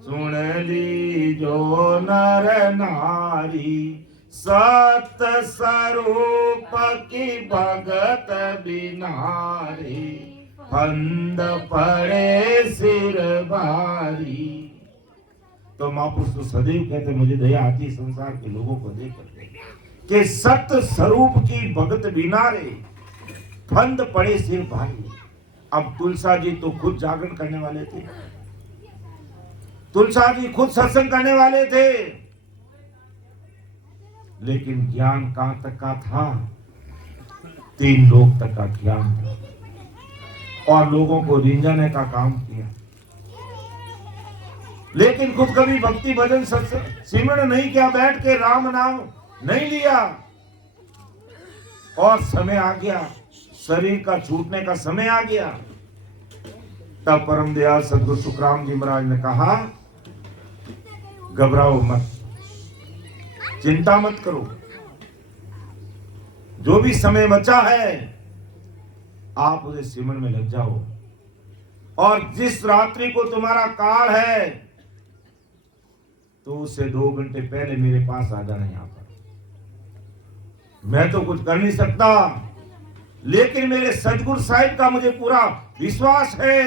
सुन ली जो नर नारी, सत स्वरूप की भगत बिनारी, फंद पड़े सिर भारी। तो महापुरुष तो सदैव कहते मुझे दया आती संसार के लोगों को देख करके कि सत्य स्वरूप की भगत बिनारे, फंद पड़े सिर भारी। अब तुलसा जी तो खुद जागरण करने वाले थे, तुलसा जी खुद सत्संग करने वाले थे, लेकिन ज्ञान कहां तक का था? 3 लोक तक का ज्ञान था और लोगों को रिंझाने का काम किया, लेकिन खुद कभी भक्ति भजन सिमरन नहीं किया, बैठ के राम नाम नहीं लिया। और समय आ गया, शरीर का छूटने का समय आ गया। तब परम दयाल सदगुरु सुखराम जी महाराज ने कहा घबराओ मत, चिंता मत करो, जो भी समय बचा है आप उसे सिमरन में लग जाओ, और जिस रात्रि को तुम्हारा काल है तो उससे 2 घंटे पहले मेरे पास आ जाना। यहां पर मैं तो कुछ कर नहीं सकता, लेकिन मेरे सदगुरु साहिब का मुझे पूरा विश्वास है,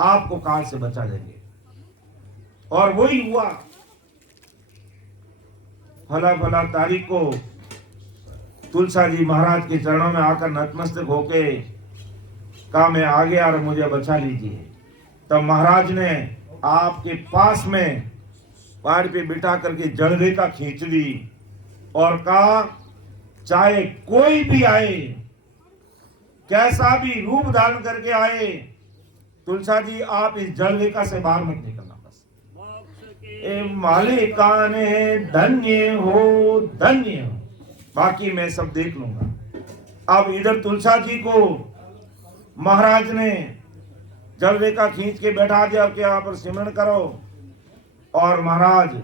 आपको काल से बचा देंगे। और वही हुआ। फला फला तारीख को तुलसा जी महाराज के चरणों में आकर नतमस्तक होके कहा मैं आ गया और मुझे बचा लीजिए। तब महाराज ने आपके पास में पहाड़ पे बिठा करके जल रेखा खींच ली और कहा चाहे कोई भी आए, कैसा भी रूप धारण करके आए, तुलसा जी आप इस जल रेखा से बाहर मत निकलना। बस ए मालिकाने धन्य हो धन्य हो, बाकी मैं सब देख लूंगा। अब इधर तुलसा जी को महाराज ने जल रेखा खींच के बैठा दिया कि यहाँ पर सिमरन करो, और महाराज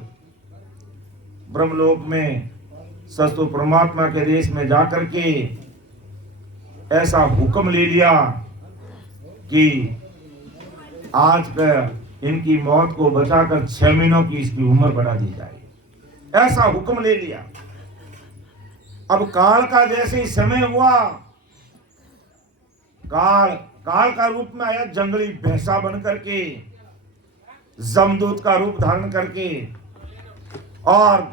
ब्रह्मलोक में सस्तु परमात्मा के देश में जाकर के ऐसा हुक्म ले लिया कि आज का इनकी मौत को बचाकर 6 महीनों की इसकी उम्र बढ़ा दी जाए, ऐसा हुक्म ले लिया। अब काल का जैसे ही समय हुआ, काल का रूप में आया, जंगली भैंसा बन करके, जमदूत का रूप धारण करके, और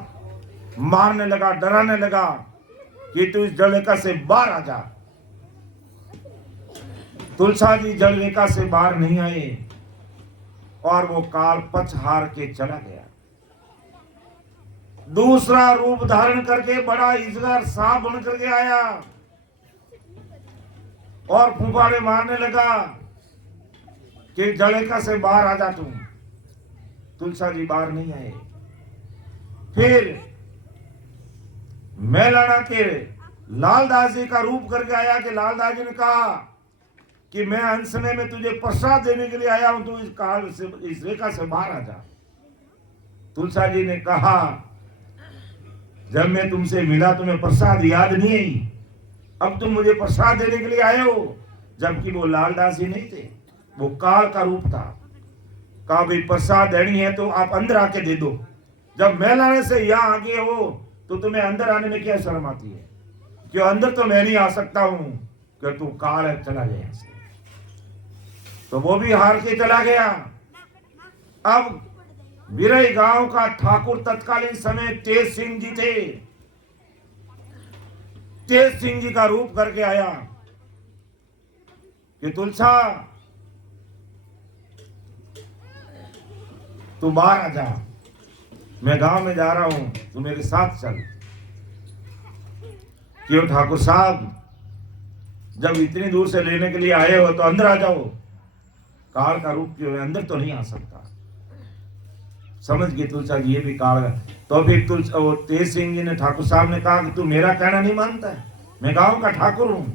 मारने लगा, डराने लगा कि तू इस जलरेखा से बाहर आ जा। तुलसा जी जल रेखा से बाहर नहीं आए और वो काल पछ हार के चला गया। दूसरा रूप धारण करके बड़ा इजगर सांप बन करके आया और फुफाड़े मारने लगा कि जलेका से बाहर आ जा तुम। तुलसा जी बाहर नहीं आए। फिर मेलाना के लालदास जी का रूप करके आया कि लालदास जी ने कहा कि मैं अंत समय में तुझे प्रसाद देने के लिए आया हूं, तू इस काल से, इस रेखा से बाहर आ जा। तुलसा जी ने कहा जब मैं तुमसे मिला तुम्हें प्रसाद याद नहीं आई, अब तुम मुझे प्रसाद देने के लिए आए हो। जबकि वो लालदास जी नहीं थे, वो काल का रूप था। कहा भाई प्रसाद देनी है तो आप अंदर आके दे दो। जब मैं लाने से यहाँ आगे हो तो तुम्हें अंदर आने में क्या शर्म आती है? क्यों अंदर तो मैं नहीं आ सकता हूं कि तू काल है, चला गया से। तो वो भी हार के चला गया। अब बिरई गांव का ठाकुर तत्कालीन समय तेज सिंह जी थे। तेज सिंह जी का रूप करके आया कि तुलसा तू बाहर आ जा, मैं गांव में जा रहा हूं, तू मेरे साथ चल। क्यों ठाकुर साहब, जब इतनी दूर से लेने के लिए आए हो तो अंदर आ जाओ। काल का रूप क्यों है, अंदर तो नहीं आ सकता। समझ गए तुलसा जी, ये भी काल है। तो फिर तेज सिंह जी ने ठाकुर साहब ने कहा कि तू मेरा कहना नहीं मानता है, मैं गांव का ठाकुर हूं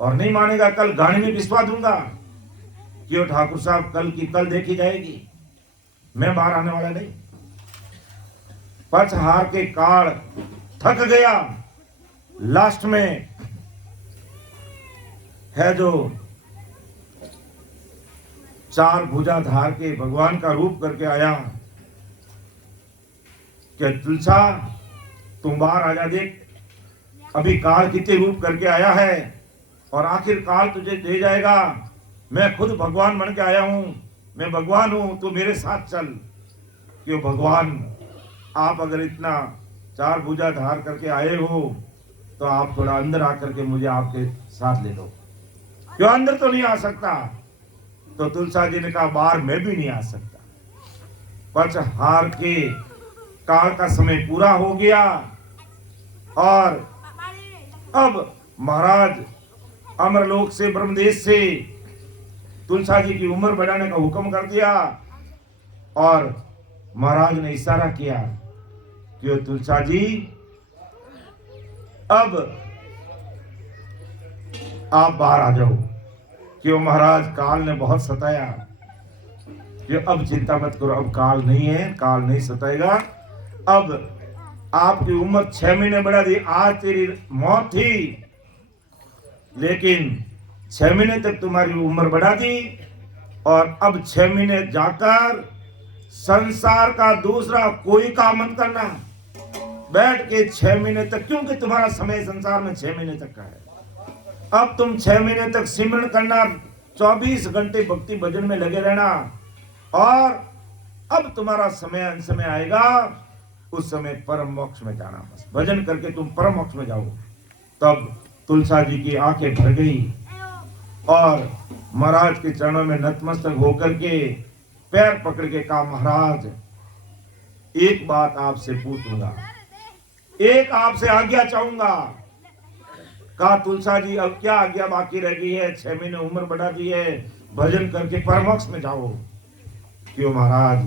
और नहीं मानेगा कल गाड़ी में पिसवा दूंगा। क्यों ठाकुर साहब, कल की कल देखी जाएगी, मैं बाहर आने वाला नहीं। पछ हार के काल थक गया। लास्ट में है जो चार भुजा धार के भगवान का रूप करके आया कि तुलसा तुम बाहर आ जा, देख अभी काल कितने रूप करके आया है और आखिर काल तुझे दे जाएगा। मैं खुद भगवान बन के आया हूं, मैं भगवान हूं, तू मेरे साथ चल। क्यों भगवान, आप अगर इतना चार भुजा धार करके आए हो तो आप थोड़ा अंदर आकर के मुझे आपके साथ ले लो। क्यों अंदर तो नहीं आ सकता। तो तुलसा जी ने कहा बाहर मैं भी नहीं आ सकता। पछ हार के काल का समय पूरा हो गया और अब महाराज अमरलोक से, ब्रह्मदेश से तुलसा जी की उम्र बढ़ाने का हुक्म कर दिया और महाराज ने इशारा किया कि तुलसा जी अब आप बाहर आ जाओ। क्यों महाराज, काल ने बहुत सताया। कि अब चिंता मत करो, अब काल नहीं है, काल नहीं सताएगा। अब आपकी उम्र 6 महीने बढ़ा दी। आज तेरी मौत थी लेकिन 6 महीने तक तुम्हारी उम्र बढ़ा दी और अब 6 महीने जाकर संसार का दूसरा कोई काम मत करना। बैठ के 6 महीने तक, क्योंकि तुम्हारा समय संसार में 6 महीने तक का है। अब तुम 6 महीने तक सिमरन करना, 24 घंटे भक्ति भजन में लगे रहना और अब तुम्हारा समय अंत समय आएगा, उस समय परम मोक्ष में जाना। बस भजन करके तुम परम मोक्ष में जाओ। तब तुलसा जी की आंखें भर गई और महाराज के चरणों में नतमस्तक होकर के पैर पकड़ के कहा महाराज एक बात आपसे पूछूंगा, एक आपसे आज्ञा चाहूंगा। कहा तुलसा जी अब क्या आज्ञा बाकी रह गई है, 6 महीने उम्र बढ़ा दी है, भजन करके परमोक्ष में जाओ। क्यों महाराज,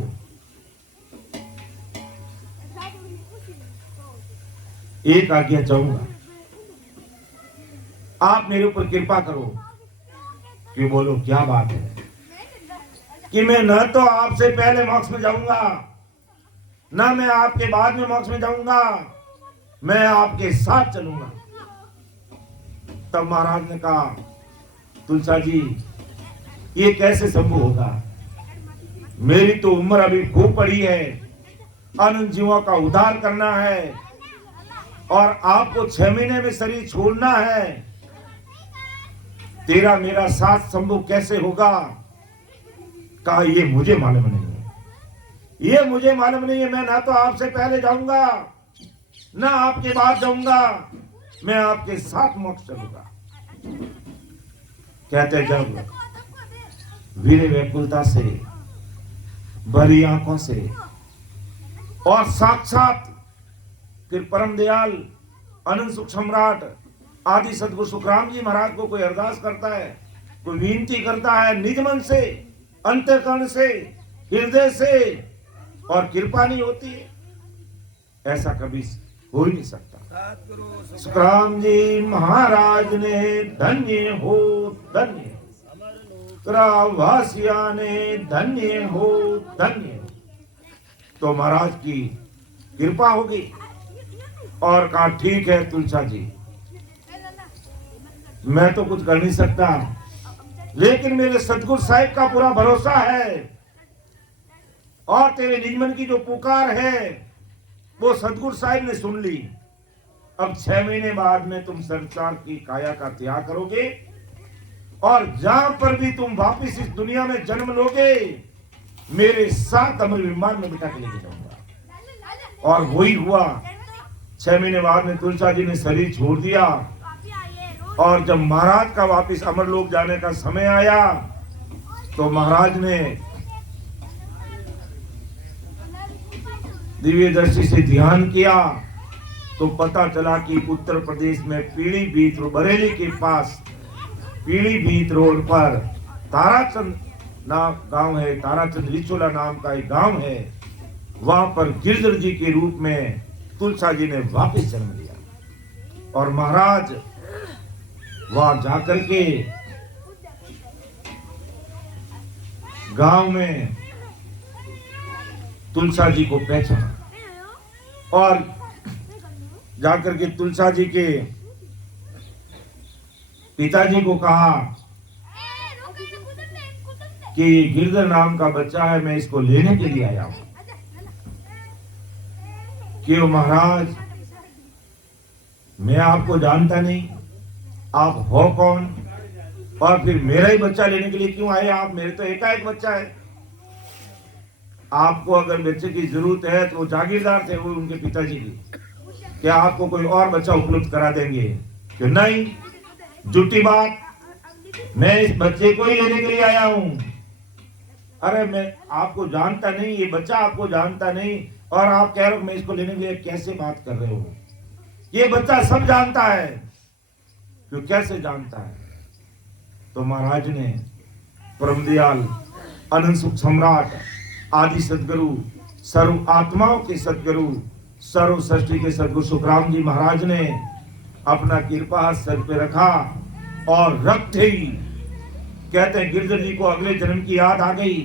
एक आज्ञा चाहूंगा, आप मेरे ऊपर कृपा करो। क्यों, बोलो क्या बात है? कि मैं न तो आपसे पहले मोक्ष में जाऊंगा, ना मैं आपके बाद में मोक्ष में जाऊंगा, मैं आपके साथ चलूंगा। तब महाराज ने कहा तुलसा जी ये कैसे संभव होगा, मेरी तो उम्र अभी खूब पड़ी है, अनंत जीवों का उद्धार करना है और आपको 6 महीने में शरीर छोड़ना है, तेरा मेरा साथ संभव कैसे होगा? कहा ये मुझे मालूम नहीं है, ये मुझे मालूम नहीं है। मैं ना तो आपसे पहले जाऊंगा ना आपके बाद जाऊंगा, मैं आपके साथ मोक्ष चलूंगा। कहते जब वीर व्याकुलता से भरी आंखों से और साक्षात फिर परम दयाल अनंत सुख सम्राट आदि सदगुरु सुखराम जी महाराज को कोई अरदास करता है, कोई विनती करता है निज मन से, अंतःकरण से, हृदय से, और कृपा नहीं होती है, ऐसा कभी हो ही नहीं सकता। सुखराम जी महाराज ने धन्य हो धन्य, वासिया ने धन्य हो धन्य। तो महाराज की कृपा होगी। और कहा ठीक है तुलसा जी, मैं तो कुछ कर नहीं सकता, लेकिन मेरे सतगुरु साहिब का पूरा भरोसा है और तेरे निजमन की जो पुकार है वो सतगुरु साहिब ने सुन ली। अब 6 महीने बाद में तुम संसार की काया का त्याग करोगे और जहां पर भी तुम वापिस इस दुनिया में जन्म लोगे, मेरे साथ अमर विमान में बिठा के लेके जाऊंगा। और वही हुआ। 6 महीने बाद में तुलसा जी ने शरीर छोड़ दिया और जब महाराज का वापिस अमर लोक जाने का समय आया तो महाराज ने दिव्य दृष्टि से ध्यान किया तो पता चला कि उत्तर प्रदेश में पीलीभीत बरेली के पास पीलीभीत रोड पर ताराचंद नाम गांव है, ताराचंद रिचोला नाम का एक गांव है, वहां पर गिरधर जी के रूप में तुलसा जी ने वापस जन्म लिया। और महाराज वहां जाकर के गांव में तुलसा जी को पहचाना और जाकर के तुलसा जी के पिताजी को कहा कि गिरधर नाम का बच्चा है, मैं इसको लेने के लिए आया हूं। कि महाराज मैं आपको जानता नहीं, आप हो कौन, और फिर मेरा ही बच्चा लेने के लिए क्यों आए आप? मेरे तो एकाएक बच्चा है। आपको अगर बच्चे की जरूरत है तो वो जागीरदार थे, वो उनके पिताजी की, क्या आपको कोई और बच्चा उपलब्ध करा देंगे? कि नहीं, झूठी बात, मैं इस बच्चे को ही लेने के लिए आया हूं। अरे मैं आपको जानता नहीं, ये बच्चा आपको जानता नहीं और आप कह रहे हो मैं इसको लेने के लिए, कैसे बात कर रहे हो? ये बच्चा सब जानता है। क्यों, कैसे जानता है? तो महाराज ने परमदयाल अनंत सुख सम्राट आदि सदगुरु सर्व आत्माओं के सदगुरु सर्व सृष्टि के सदगुरु सुखराम जी महाराज ने अपना कृपा सर पे रखा और रखते ही कहते हैं गिरधर जी को अगले जन्म की याद आ गई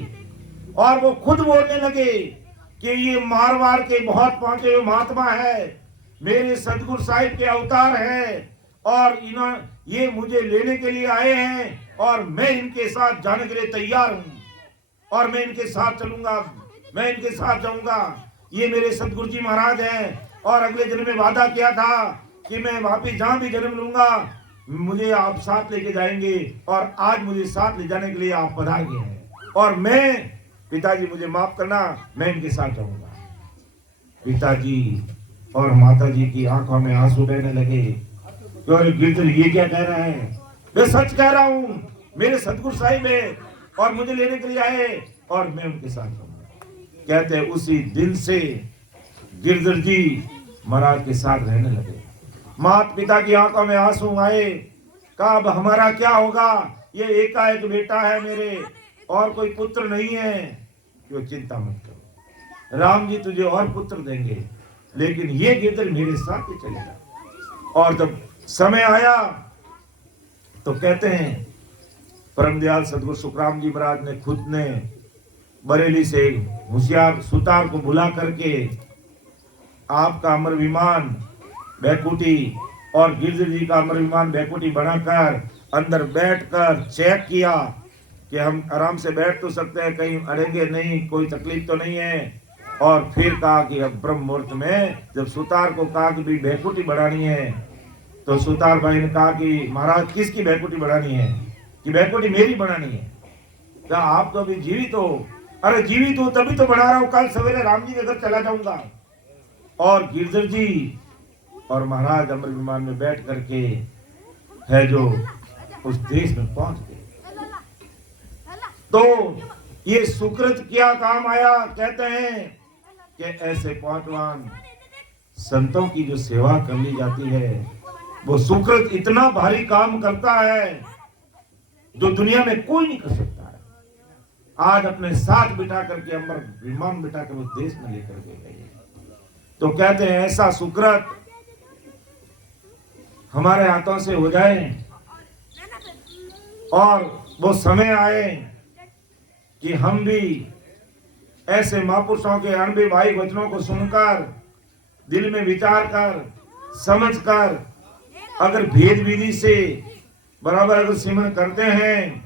और वो खुद बोलने लगे कि ये मारवाड़ के बहुत पहुंचे हुए महात्मा है, मेरे सदगुरु साहिब के अवतार है और ये मुझे लेने के लिए आए हैं और मैं इनके साथ जाने के लिए तैयार हूं और मैं इनके साथ चलूंगा, मैं इनके साथ जाऊंगा। ये मेरे सदगुरु जी महाराज हैं और अगले जन्म में वादा किया था कि मैं वापिस जहां भी जन्म लूंगा मुझे आप साथ लेके जाएंगे और आज मुझे साथ ले जाने के लिए आप पधार गए हैं और मैं, पिताजी मुझे माफ करना, मैं इनके साथ जाऊंगा। पिताजी और माताजी की आंखों में आंसू बहने लगे। तो गिरधर ये क्या कह रहा है? मैं सच कह रहा हूं, मेरे सदगुरु साहिब है और मुझे लेने के लिए आए और मैं उनके साथ जाऊंगा। कहते हैं उसी दिन से गिरधर जी महाराज के साथ रहने लगे। माता पिता की आंखों में आंसू आए। कहा अब हमारा क्या होगा? ये एकाएक बेटा है मेरे और कोई पुत्र नहीं है। क्यों, चिंता मत करो, राम जी तुझे और पुत्र देंगे, लेकिन ये गिरधर मेरे साथ ही चलेगा। और जब समय आया तो कहते हैं परमदयाल सदगुरु सुखराम जी महाराज ने खुद ने बरेली से होशियार सुतार को बुला करके आपका अमर विमान बैकुटी और गिरधर जी का अमर विमान बैकुटी बनाकर अंदर बैठकर चेक किया कि हम आराम से बैठ तो सकते हैं, कहीं अड़ेंगे नहीं, कोई तकलीफ तो नहीं है। और फिर कहा कि अब ब्रह्म मुहूर्त में जब सुतार को कहा कि भाई बैकुटी बढ़ानी है तो सुतार भाई ने कहा कि महाराज किसकी बैकुटी बढ़ानी है? कि बैकुटी मेरी बनानी है। क्या आप तो अभी जीवित हो? अरे जीवित हो तभी तो बना रहा हूं, कल सवेरे राम जी के घर चला जाऊंगा। और गिरधर जी और महाराज अमर विमान में बैठ करके है जो उस देश में पहुंच गए। तो ये सुकृत क्या काम आया? कहते हैं कि ऐसे पहुंचवान संतों की जो सेवा कर ली जाती है, वो सुकृत इतना भारी काम करता है जो दुनिया में कोई नहीं कर सकता है। आज अपने साथ बिठा करके अमर विमान बिठा कर उस देश में लेकर के गए। तो कहते हैं ऐसा सुकृत हमारे हाथों से हो जाए और वो समय आए कि हम भी ऐसे महापुरुषों के अनुभवी वचनों को सुनकर, दिल में विचार कर, समझ कर, अगर भेद विधि से बराबर अगर सिमरन करते हैं,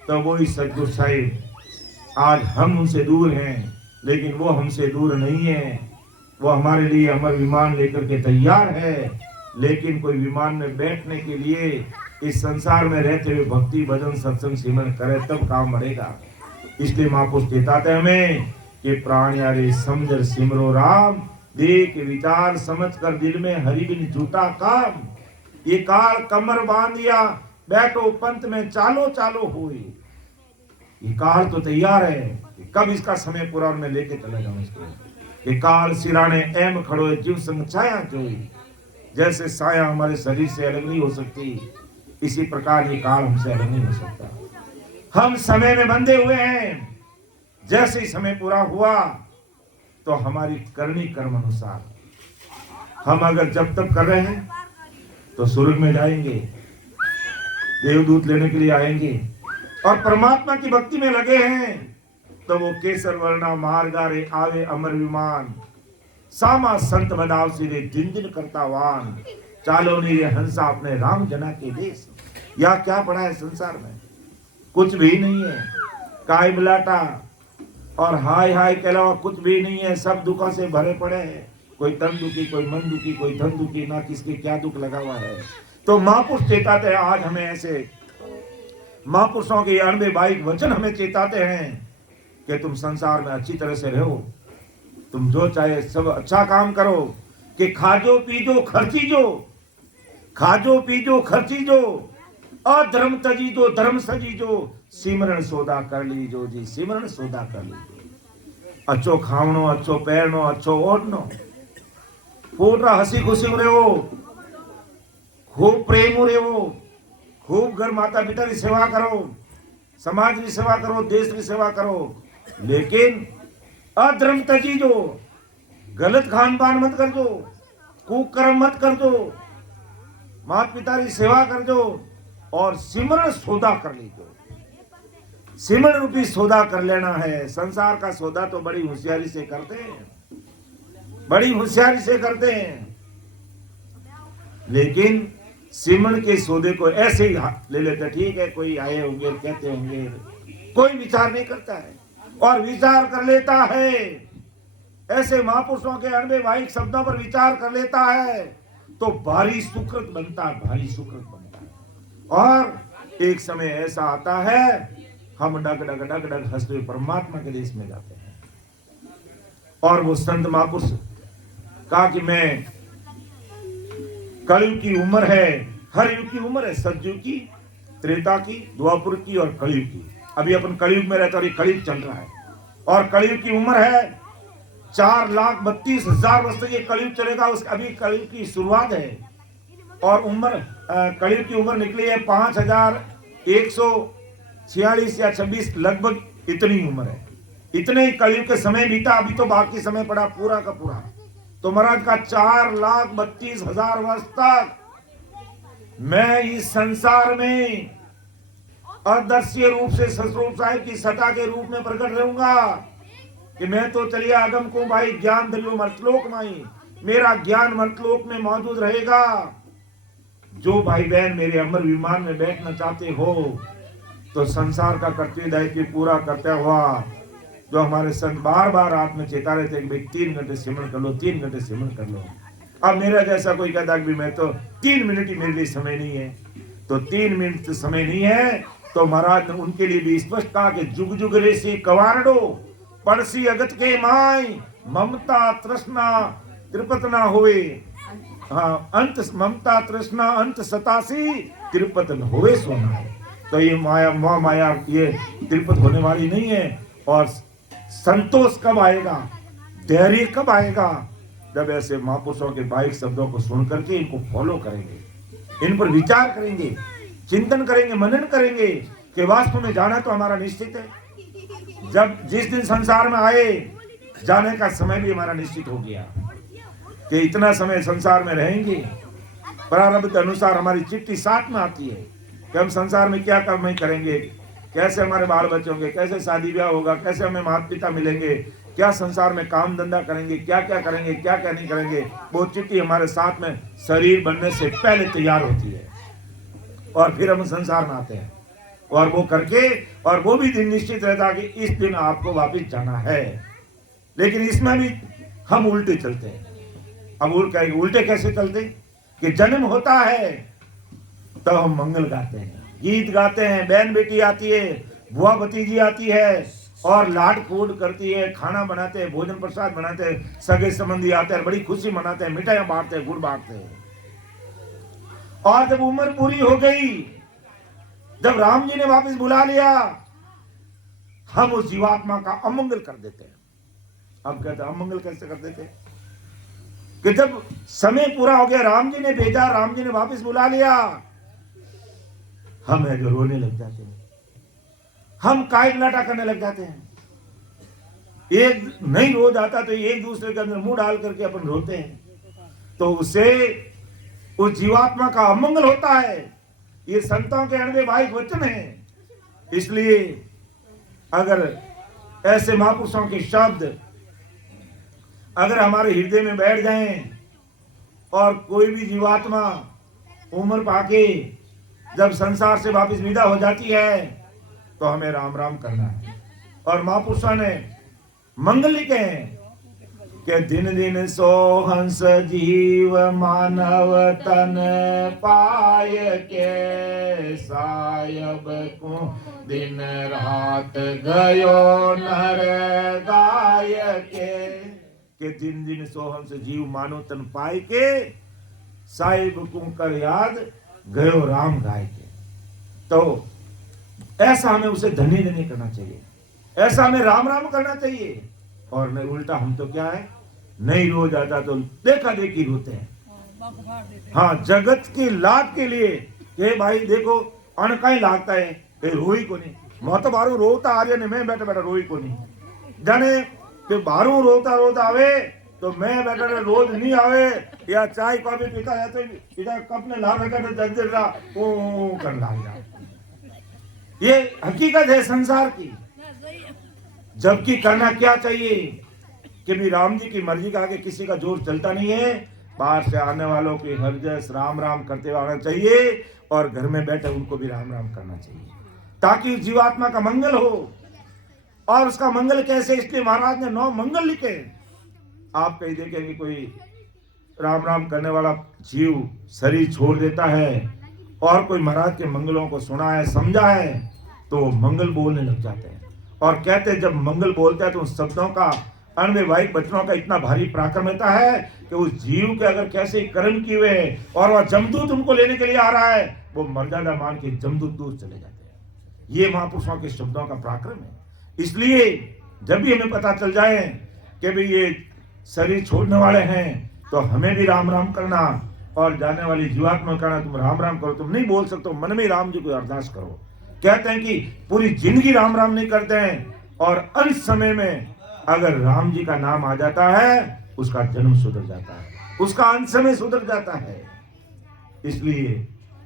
तो वो ही सदगुरु साहिब आज हम उनसे दूर हैं, लेकिन वो हमसे दूर नहीं है। वो हमारे लिए अमर विमान लेकर के तैयार है, लेकिन कोई विमान में बैठने के लिए इस संसार में रहते हुए भक्ति भजन सत्संग सिमरन करे तब काम बढ़ेगा। इसलिए महापुरुष चेताते हमें कि प्राण यारे समझ सिमरो राम, देख विचार समझ कर दिल में हरि बिन झूठा काम। ये काल कमर बांधिया बैठो पंथ में चालो चालो हुई। ये काल तो तैयार है, कब इसका समय पूरा और मैं लेके चला जाऊं इसको। ये काल सिराने एम खड़ो जीव संग छाया जोई। जैसे साया हमारे शरीर से अलग नहीं हो सकती, इसी प्रकार ये काल हमसे अलग नहीं हो सकता। हम समय में बंधे हुए हैं। जैसे ही समय पूरा हुआ तो हमारी करनी कर्म अनुसार हम अगर जब तक कर रहे हैं तो स्वर्ग में जाएंगे, देवदूत लेने के लिए आएंगे। और परमात्मा की भक्ति में लगे हैं तो वो केसर वर्णा मार्गारे आवे अमर विमान। सामा संत बदाव सिरे दिन दिन करता वान। चालो नीरे हंसा अपने राम जना के देश। या क्या पड़ा है संसार में? कुछ भी नहीं है। काय मिलाटा और हाय हाय के अलावा कुछ भी नहीं है। सब दुखों से भरे पड़े हैं। कोई तन दुखी, कोई मन दुखी, कोई धन दुखी, ना किसके क्या दुख लगा हुआ है। तो महापुरुष चेताते हैं आज हमें, ऐसे महापुरुषों के 92 वचन हमें चेताते हैं कि तुम संसार में अच्छी तरह से रहो, तुम जो चाहे सब अच्छा काम करो, कि खाजो पीजो खर्चीजो, खाजो पीजो खर्चीजो, अधर्म तजीजो धर्म सजीजो, सिमरण सौदा कर लीजो जी, सिमरण सौदा कर लीजो। अच्छो खावनो, अच्छो पहनो, अच्छो ओढ़नो, पूरा हंसी खुशी रहो, खूब प्रेम रहो, खूब घर माता पिता की सेवा करो, समाज की सेवा करो, देश की सेवा करो, लेकिन अधर्म तजीजो, गलत खान पान मत कर दो, कुकर्म मत कर दो, माता पिता की सेवा कर दो और सिमरण सौदा कर लीजिए। सिमरण रूपी सौदा कर लेना है। संसार का सौदा तो बड़ी होशियारी से करते हैं, बड़ी होशियारी से करते हैं, लेकिन सिमरण के सौदे को ऐसे ही ले लेते। ठीक है, कोई आए होंगे, कहते होंगे, कोई विचार नहीं करता है। और विचार कर लेता है, ऐसे महापुरुषों के 92 शब्दों पर विचार कर लेता है तो भारी सुकृत बनता है, भारी सुकृत बनता है। और एक समय ऐसा आता है हम डग डग डग डग हंसते हुए परमात्मा के देश में जाते हैं। और वो संत महापुरुष कहा कि मैं, कलयुग की उम्र है, हर युग की उम्र है, सतयुग की, त्रेता की, द्वापर की और कलयुग की। अभी अपन कलयुग में रहते और ये कलयुग चल रहा है। और कलयुग की उम्र है 4,32,000 वर्ष तक ये कलयुग चलेगा। अभी कलयुग की शुरुआत है। और उम्र कलयुग की उम्र निकली है 5,146 या 26, लगभग इतनी उम्र है। इतने ही कलयुग के समय बीता, अभी तो बाकी समय पड़ा पूरा का पूरा। तो महाराज का 4,32,000 वर्ष तक मैं इस संसार में अदृश्य रूप से ससुर साहिब की सता के रूप में प्रकट रहूंगा कि मैं तो चलिए आगम को भाई ज्ञान दिलो मर्तलोक माई, मेरा ज्ञान मर्तलोक में मौजूद रहेगा। जो भाई बहन मेरे अमर विमान में बैठना चाहते हो तो संसार का कर्तव्य दायित्व पूरा करता हुआ जो हमारे संत बार बार रात में चेता रहे थे कि भाई 3 घंटे सिमरन कर लो, 3 घंटे सिमरन कर लो। अब मेरा जैसा कोई कहता कि मैं तो 3 मिनट ही मेरे लिए समय नहीं है, तो 3 मिनट समय नहीं है तो महाराज ने उनके लिए भी स्पष्ट कहा कि जुग जुग रेसी कवारडो पड़सी अगत के माई, ममता तृष्णा त्रिपत ना हुए। हाँ, अंत ममता तृष्णा अंत 87 तिरुपत होवे सोना है। तो ये माया ये तिरुपत होने वाली नहीं है। और संतोष कब आएगा, धैर्य कब आएगा, जब ऐसे महापुरुषों के बाइक शब्दों को सुन करके इनको फॉलो करेंगे, इन पर विचार करेंगे, चिंतन करेंगे, मनन करेंगे कि वास्तव में जाना तो हमारा निश्चित है। जब जिस दिन संसार में आए, जाने का समय भी हमारा निश्चित हो गया कि इतना समय संसार में रहेंगे। प्रारब्ध के अनुसार हमारी चिट्ठी साथ में आती है कि हम संसार में क्या कर्म करेंगे, कैसे हमारे बाल बच्चे होंगे, कैसे शादी ब्याह होगा, कैसे हमें माता पिता मिलेंगे, क्या संसार में काम धंधा करेंगे, क्या क्या करेंगे, क्या क्या नहीं करेंगे। वो चिट्ठी हमारे साथ में शरीर बनने से पहले तैयार होती है और फिर हम संसार में आते हैं और वो करके, और वो भी दिन निश्चित रहता है कि इस दिन आपको वापिस जाना है। लेकिन इसमें भी हम उल्टे चलते हैं। अब उल्टे कैसे चलते कि जन्म होता है तो हम मंगल गाते हैं, गीत गाते हैं, बहन बेटी आती है, बुआ भतीजी आती है और लाड कूट करती है, खाना बनाते हैं, भोजन प्रसाद बनाते हैं, सगे संबंधी आते हैं, बड़ी खुशी मनाते हैं, मिठाइयां बांटते हैं, गुड़ बांटते हैं। और जब उम्र पूरी हो गई, जब राम जी ने वापस बुला लिया, हम उस जीवात्मा का अमंगल कर देते हैं। अब कहते हैं अमंगल कैसे कर देते हैं कि जब समय पूरा हो गया, राम जी ने भेजा, राम जी ने वापस बुला लिया, हम है जो रोने लग जाते हैं, हम कायलाटा करने लग जाते हैं। एक नहीं रो जाता तो एक दूसरे के अंदर मुंह डाल करके अपन रोते हैं, तो उससे उस जीवात्मा का अमंगल होता है। ये संतों के अणवे वाहिक वचन है। इसलिए अगर ऐसे महापुरुषों के शब्द अगर हमारे हृदय में बैठ जाएं और कोई भी जीवात्मा उम्र पाके जब संसार से वापस विदा हो जाती है तो हमें राम राम करना है। और महापुरुषों ने मंगल लिखे हैं कि दिन दिन सोहंस जीव मानव तन पाय के, सायब को दिन रात गयो नर गाय के दिन दिन सोहंस जीव मानो तन पाय के, साहिब को कर याद गयो राम गाय के। तो ऐसा हमें उसे धन्य धन्य करना चाहिए, ऐसा हमें राम राम करना चाहिए। और नहीं उल्टा हम तो क्या है, नहीं रो जाता तो देखा देखी रोते हैं। हाँ, जगत की लाभ के लिए ये भाई देखो अणकाई लागता है, ये रोई को नहीं, मत बारू रोता आ रही ने मैं बैठा बैठा रोई को नहीं जाने कि बारू रोता रोता आवे तो मैं बैठा रोज नहीं आवे, या चाय कॉफी पीता है तो इधर कप में ला रखा तो जल्दी कर लाग जा। ये हकीकत है संसार की। जबकि करना क्या चाहिए कि भी राम जी की मर्जी का आगे किसी का जोर चलता नहीं है। बाहर से आने वालों के हृदय राम राम करते हुए आना चाहिए और घर में बैठे उनको भी राम राम करना चाहिए, ताकि उस जीवात्मा का मंगल हो। और उसका मंगल कैसे, इसलिए महाराज ने 9 मंगल लिखे। आप कहीं देखेंगे कोई राम राम करने वाला जीव शरीर छोड़ देता है और कोई महाराज के मंगलों को सुना है, समझा है, तो मंगल बोलने लग जाते हैं। और कहते हैं जब मंगल बोलते हैं तो उन शब्दों का, अणव्यवहारिक वचनों का इतना भारी पराक्रम रहता है कि उस जीव के अगर कैसे कर्म किए हुए और वह जमदूत उनको लेने के लिए आ रहा है, वो मर्यादा मान के जमदूत दूर चले जाते हैं। ये महापुरुषों के शब्दों का पराक्रम है। इसलिए जब भी हमें पता चल जाए कि भाई ये शरीर छोड़ने वाले हैं तो हमें भी राम राम करना, और जाने वाली जीवात्मा करना, तुम राम राम करो। तुम नहीं बोल सकते, मन में राम जी को अरदास करो। कहते हैं कि पूरी जिंदगी राम राम नहीं करते हैं और अंत समय में अगर राम जी का नाम आ जाता है उसका जन्म सुधर जाता है, उसका अंत समय सुधर जाता है। इसलिए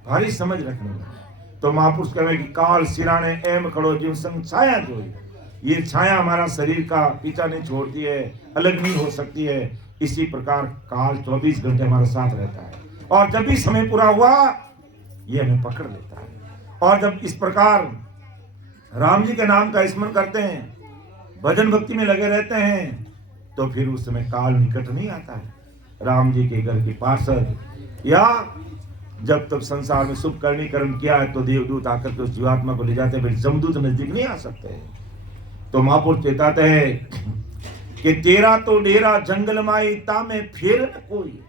भारी समझ रखनी है। तो महापुरुष कहे कि काल सिराने एम खड़ो जीव संग छाया जोई। ये छाया हमारा शरीर का पीछा नहीं छोड़ती है, अलग नहीं हो सकती है। इसी प्रकार काल 24 घंटे हमारे साथ रहता है और जब भी समय पूरा हुआ ये हमें पकड़ लेता है। और जब इस प्रकार राम जी के नाम का स्मरण करते हैं, भजन भक्ति में लगे रहते हैं, तो फिर उस समय काल निकट नहीं आता है। राम जी के घर की पार्षद या जब तक संसार में शुभ करनी कर्म किया है तो देवदूत आकर के उस जीवात्मा को ले जाते हैं, फिर जमदूत नजदीक नहीं आ सकते। तो महापुरुष चेताते हैं कि तेरा तो डेरा जंगल माई ता में फेर न कोई।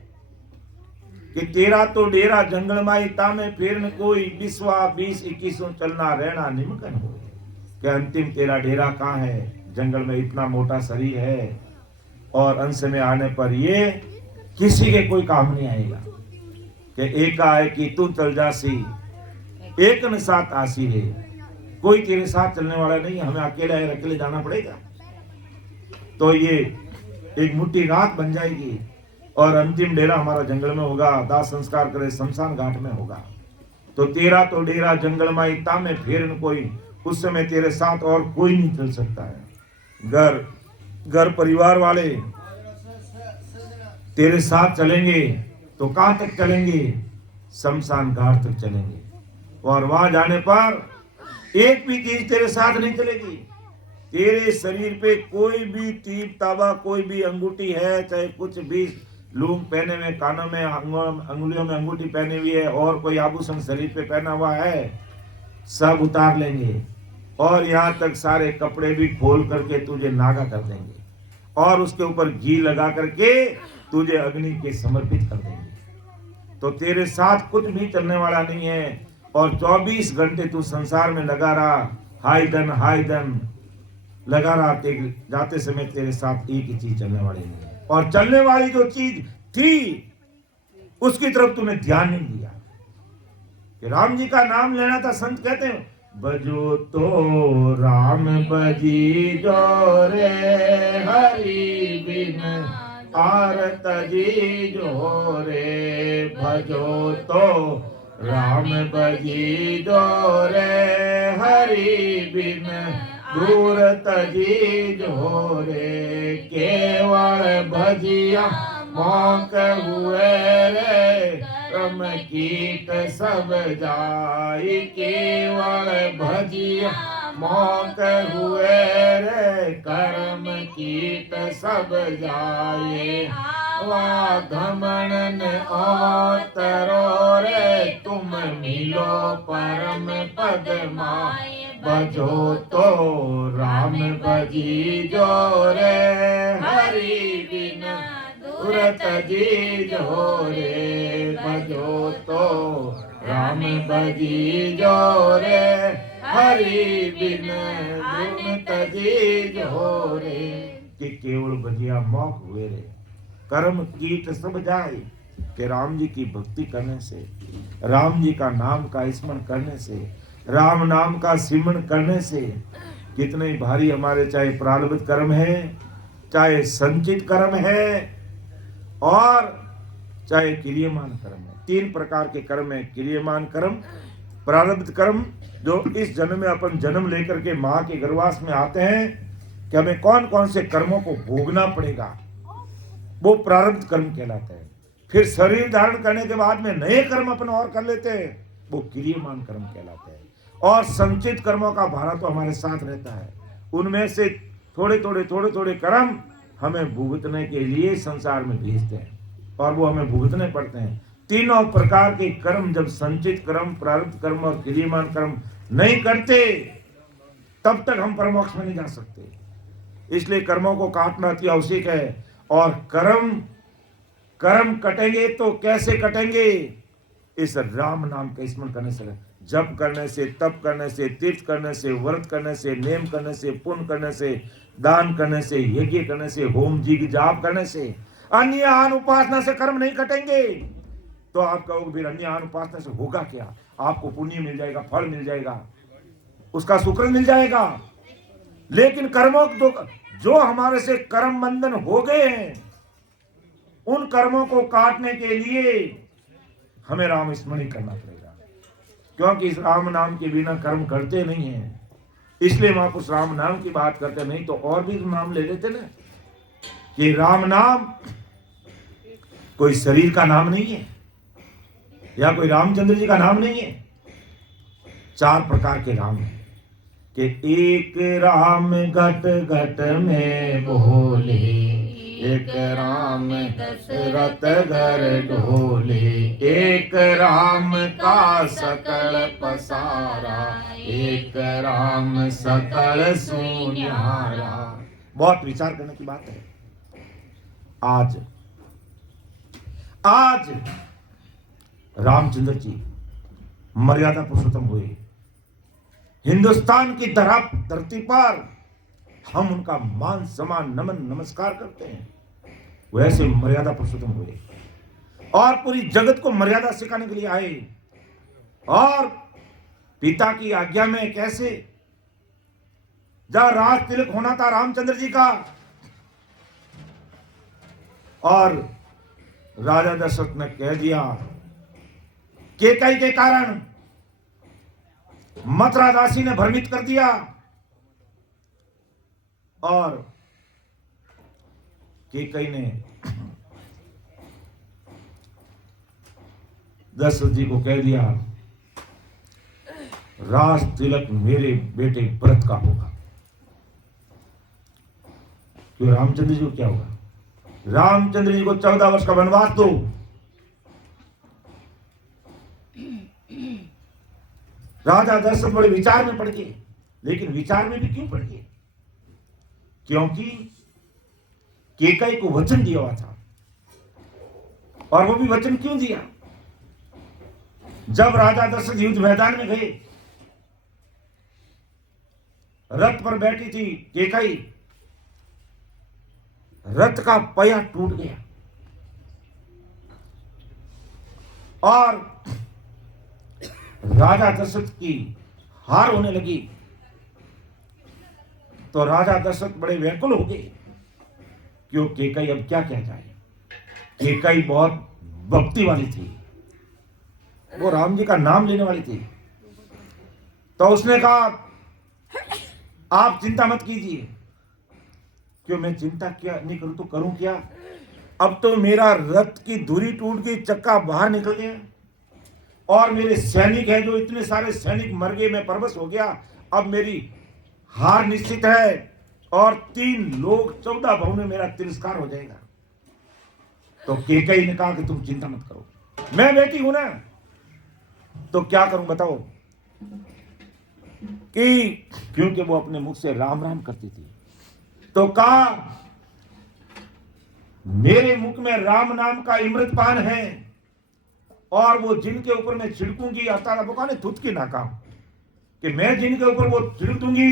कि तेरा तो डेरा जंगल माई तामे फिर न कोई 20-21 चलना रहना निमकन हो। कि अंतिम तेरा डेरा कहाँ है? जंगल में इतना मोटा शरीर है और अंश में आने पर ये किसी के कोई काम नहीं आएगा। कि एकाएकी तू चल जासी एक न साथ आसी रे, कोई तेरे साथ चलने वाला नहीं, हमें अकेले जाना पड़ेगा। तो ये एक मुट्ठी रात बन जाएगी और अंतिम डेरा हमारा जंगल में होगा, दाह संस्कार करे शमशान घाट में होगा। तो तेरा तो डेरा जंगल माई तामे फिर न कोई, उस समय तेरे साथ और कोई नहीं चल सकता है। घर परिवार वाले तेरे साथ चलेंगे तो कहां तक चलेंगे? शमशान घाट तक चलेंगे। और वहां जाने पर एक भी चीज तेरे साथ नहीं चलेगी। तेरे शरीर पे कोई भी टीप ताबा, कोई भी अंगूठी है, चाहे कुछ भी लूम पहने में, कानों में, अंगुलियों में अंगूठी पहनी हुई है और कोई आभूषण शरीर पे पहना हुआ है, सब उतार लेंगे। और यहाँ तक सारे कपड़े भी खोल करके तुझे नागा कर देंगे और उसके ऊपर घी लगा करके तुझे अग्नि के समर्पित कर देंगे। तो तेरे साथ कुछ भी चलने वाला नहीं है और 24 घंटे तू संसार में लगा रहा, हाय धन लगा रहा। जाते समय तेरे साथ एक ही चीज चलने वाली नहीं है और चलने वाली जो चीज थी उसकी तरफ तूने ध्यान नहीं दिया। कि राम जी का नाम लेना था, संत कहते हैं बजो तो राम बजी जो रे, हरि बिन आरत जी जो रे। भजो तो राम बजी जो रे, हरि बिन दूर तजी जो रे। केवल भजिया मौक हुए रे, कर्म कीट सब जाई। केवल भजिया मौक हुए रे, कर्म कीट सब जाए। वा घमन औतरो रे, तुम मिलो परम पद माय। भजो तो राम भजी जो रे, हरि बिना दूरत जी जो रे। भजो तो राम भजी जो रे, हरि बिना दूरत जी जो रे। कि केवल भजिया मौक हुए रे, कर्म कीट सब जाए। कि राम जी की भक्ति करने से, राम जी का नाम का स्मरण करने से, राम नाम का सिमरण करने से कितने भारी हमारे चाहे प्रारब्ध कर्म है, चाहे संचित कर्म है और चाहे क्रियमान कर्म है। 3 प्रकार के कर्म है, क्रियमान कर्म, प्रारब्ध कर्म, जो इस जन्म में अपन जन्म लेकर के माँ के गर्भवास में आते हैं कि हमें कौन कौन से कर्मों को भोगना पड़ेगा, वो प्रारब्ध कर्म कहलाता है। फिर शरीर धारण करने के बाद में नए कर्म अपन और कर लेते हैं, वो क्रियमान कर्म कहलाते हैं। और संचित कर्मों का भारा तो हमारे साथ रहता है, उनमें से थोड़े थोड़े कर्म हमें भुगतने के लिए संसार में भेजते हैं और वो हमें भुगतने पड़ते हैं। तीनों प्रकार के कर्म जब संचित कर्म, प्रारब्ध कर्म और क्रियमान कर्म नहीं करते तब तक हम परमोक्ष में नहीं जा सकते। इसलिए कर्मों को काटना अति आवश्यक है। और कर्म कटेंगे तो कैसे कटेंगे? इस राम नाम का स्मरण करने से, जप करने से, तप करने से, तीर्थ करने से, व्रत करने से, नेम करने से, पुण्य करने से, दान करने से, यज्ञ करने से, होम जी जाप करने से। अन्य आन उपासना से कर्म नहीं कटेंगे। तो आप कहोगे फिर अन्य आन उपासना से होगा क्या? आपको पुण्य मिल जाएगा, फल मिल जाएगा, उसका शुक्र मिल जाएगा। लेकिन कर्मों जो हमारे से कर्म बंधन हो गए हैं, उन कर्मों को काटने के लिए हमें राम स्मरण करना पड़ेगा, क्योंकि इस राम नाम के बिना कर्म करते नहीं है। इसलिए वहां कुछ राम नाम की बात करते, नहीं तो और भी नाम ले लेते ना। कि राम नाम कोई शरीर का नाम नहीं है या कोई रामचंद्र जी का नाम नहीं है। 4 प्रकार के राम हैं। कि एक राम घट घट में बोले, एक राम दशरथ घर ढोले, एक राम का सकल पसारा, एक राम सकल सुनियारा। बहुत विचार करने की बात है। आज रामचंद्र जी मर्यादा पुरुषोत्तम हुए। हिंदुस्तान की धरती पर हम उनका मान सम्मान नमन नमस्कार करते हैं, वैसे मर्यादा पुरुषोत्तम हुए और पूरी जगत को मर्यादा सिखाने के लिए आए। और पिता की आज्ञा में कैसे, जब राज तिलक होना था रामचंद्र जी का, और राजा दशरथ ने कह दिया केकई के कारण मथुरा दासी ने भ्रमित कर दिया, और केकई ने दशरथ जी को कह दिया राज तिलक मेरे बेटे भरत का होगा। क्यों? रामचंद्र जी को क्या होगा? रामचंद्र जी को 14 वर्ष का वनवास दो। राजा दशरथ बड़े विचार में पड़ गए, लेकिन विचार में भी क्यों पड़ गए? क्योंकि केकई को वचन दिया हुआ था। और वो भी वचन क्यों दिया? जब राजा दशरथ युद्ध मैदान में गए, रथ पर बैठी थी केकई, रथ का पहिया टूट गया और राजा दशरथ की हार होने लगी। तो राजा दशरथ बड़े व्याकुल हो गए, क्यों? केकई अब क्या किया जाए। केकई बहुत भक्ति वाली थी, वो राम जी का नाम लेने वाली थी। तो उसने कहा आप चिंता मत कीजिए। क्यों? मैं चिंता क्या नहीं करूं तो करूं क्या? अब तो मेरा रथ की धुरी टूट गई, चक्का बाहर निकल गया, और मेरे सैनिक हैं जो इतने सारे सैनिक मर गए, मैं परवश हो गया। अब मेरी हार निश्चित है और 3 लोग 14 भाव में मेरा तिरस्कार हो जाएगा। तो केकई ने कहा कि तुम चिंता मत करो, मैं बेटी हूं ना, तो क्या करूं बताओ। कि क्योंकि वो अपने मुख से राम राम करती थी, तो कहा मेरे मुख में राम नाम का अमृत पान है, और वो जिनके ऊपर मैं छिड़कूंगी, अतारा बुकाने थुत की नाकाम, कि मैं जिनके ऊपर वो छिड़क दूंगी,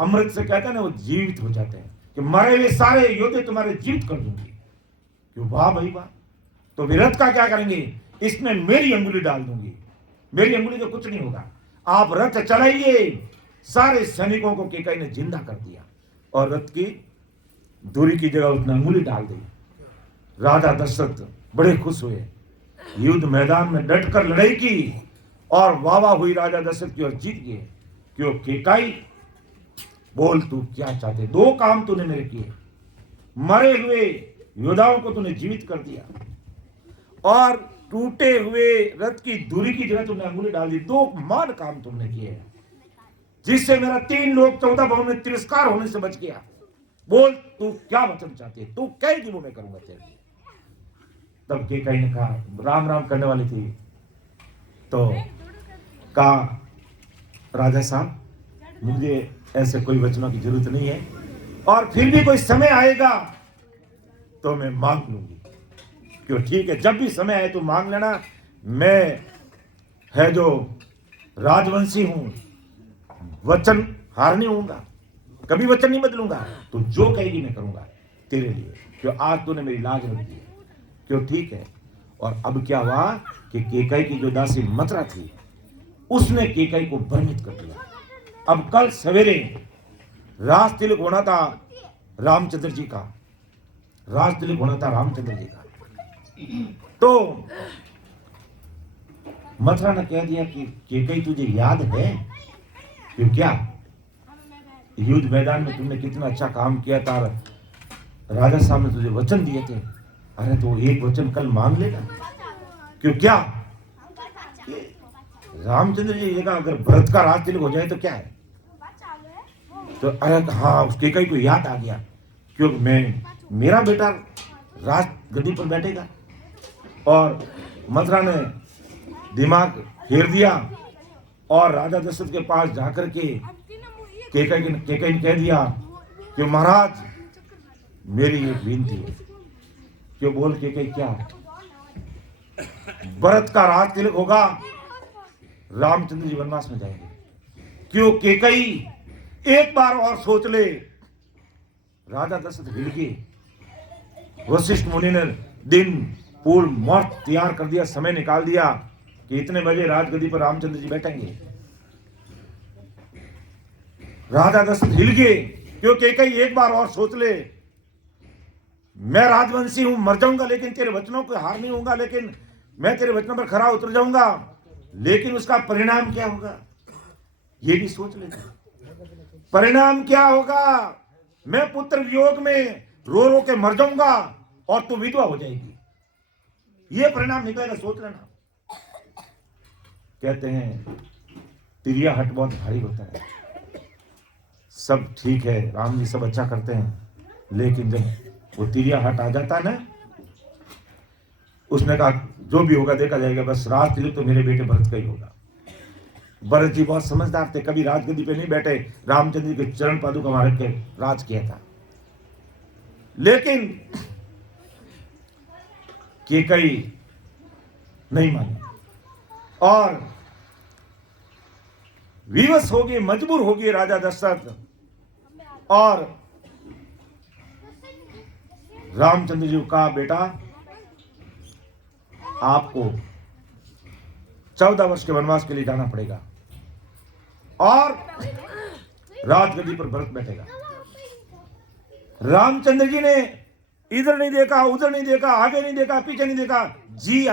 अमृत से कहते हैं ना वो जीवित हो जाते हैं, कि मरे हुए सारे योद्धे तुम्हारे जीवित कर दूंगी। क्यों? वाह भाई वाह। तो विरत का क्या करेंगे? इसमें मेरी अंगुली डाल दूंगी, मेरी अंगुली तो कुछ नहीं होगा, आप रथ चलाइए। सारे सैनिकों को केकई ने जिंदा कर दिया और रथ की दूरी की जगह उसने अंगुली डाल दी। राजा दशरथ बड़े खुश हुए, युद्ध मैदान में डटकर लड़ाई की और वाह हुई राजा दशरथ की और जीत गए। क्यों? केकई बोल तू क्या चाहते? 2 काम तूने मेरे किए, मरे हुए योद्धाओं को तूने जीवित कर दिया और टूटे हुए रथ की धुरी की जगह तुमने अंगुली डाल दी। 2 मान काम तुमने किए हैं, जिससे मेरा 3 लोग 14 भाव में तिरस्कार होने से बच गया। बोल तू क्या वचन चाहती है? तू कहेगी वो मैं करूंगा तेरे लिए। तब केकई ने कहा, राम राम करने वाली थी, तो कहा राजा साहब मुझे ऐसे कोई वचनों की जरूरत नहीं है, और फिर भी कोई समय आएगा तो मैं मांग लूंगी। क्यों? ठीक है, जब भी समय आए तो मांग लेना। मैं है जो राजवंशी हूं, वचन हार नहीं होऊंगा, कभी वचन नहीं बदलूंगा। तो जो कहेगी मैं करूंगा तेरे लिए। क्यों? आज तूने मेरी लाज रख दी। क्यों? ठीक है। और अब क्या हुआ कि केकई की जो दासी मथुरा थी, उसने केकई को भ्रमित कर दिया। अब कल सवेरे राज तिलक होना था रामचंद्र जी का, राज तिलक होना था रामचंद्र जी का। तो मथुरा ने कह दिया कि केकई तुझे याद है? क्यों? क्या? युद्ध मैदान में तुमने कितना अच्छा काम किया था, राजा साहब ने तुझे वचन दिए थे। अरे तो एक वचन कल मांग लेना। क्यों? क्या? रामचंद्र जी ने कहा अगर भरत का राज तिलक हो जाए तो क्या है? तो अरे हाँ, उसके कई को याद आ गया, क्योंकि मेरा बेटा राज गद्दी पर बैठेगा। और मथुरा ने दिमाग फेर दिया और राजा दशरथ के पास जाकर के केकई ने कह दिया कि महाराज मेरी एक विनती है। क्यों? बोल केकई क्या? भरत का राज तिलक होगा, रामचंद्र जी वनवास में जाएंगे। क्यों केकई एक बार और सोच ले। राजा दशरथ हिल गए। वशिष्ठ मुनि ने दिन पूर्ण मुहूर्त तैयार कर दिया, समय निकाल दिया कि इतने बजे राजगद्दी पर रामचंद्र जी बैठेंगे। राजा दशरथ हिल गए। क्यों केकई एक बार और सोच ले। मैं राजवंशी हूं, मर जाऊंगा लेकिन तेरे वचनों को हार नहीं होगा, लेकिन मैं तेरे वचनों पर खरा उतर जाऊंगा, लेकिन उसका परिणाम क्या होगा ये भी सोच लेना। परिणाम क्या होगा? मैं पुत्र वियोग में रो रो के मर जाऊंगा और तू विधवा हो जाएगी, ये परिणाम निकलेगा, सोच लेना। कहते हैं तिरिया हट बहुत भारी होता है। सब ठीक है, राम जी सब अच्छा करते हैं, लेकिन जब वो तिरिया हट आ जाता है ना, उसने कहा जो भी होगा देखा जाएगा, बस राज तिलक तो मेरे बेटे भरत का ही होगा। भरत जी बहुत समझदार थे, कभी राजगद्दी पे नहीं बैठे, रामचंद्र जी के चरण पादुका वहां रख के राज किया था। लेकिन केकई नहीं मानी और विवश हो गए, मजबूर हो गए राजा दशरथ, और रामचंद्र जी को कहा बेटा आपको 14 वर्ष के वनवास के लिए जाना पड़ेगा और राजगद्दी पर भरत बैठेगा। रामचंद्र जी ने इधर नहीं देखा, उधर नहीं देखा, आगे नहीं देखा, पीछे नहीं देखा। जी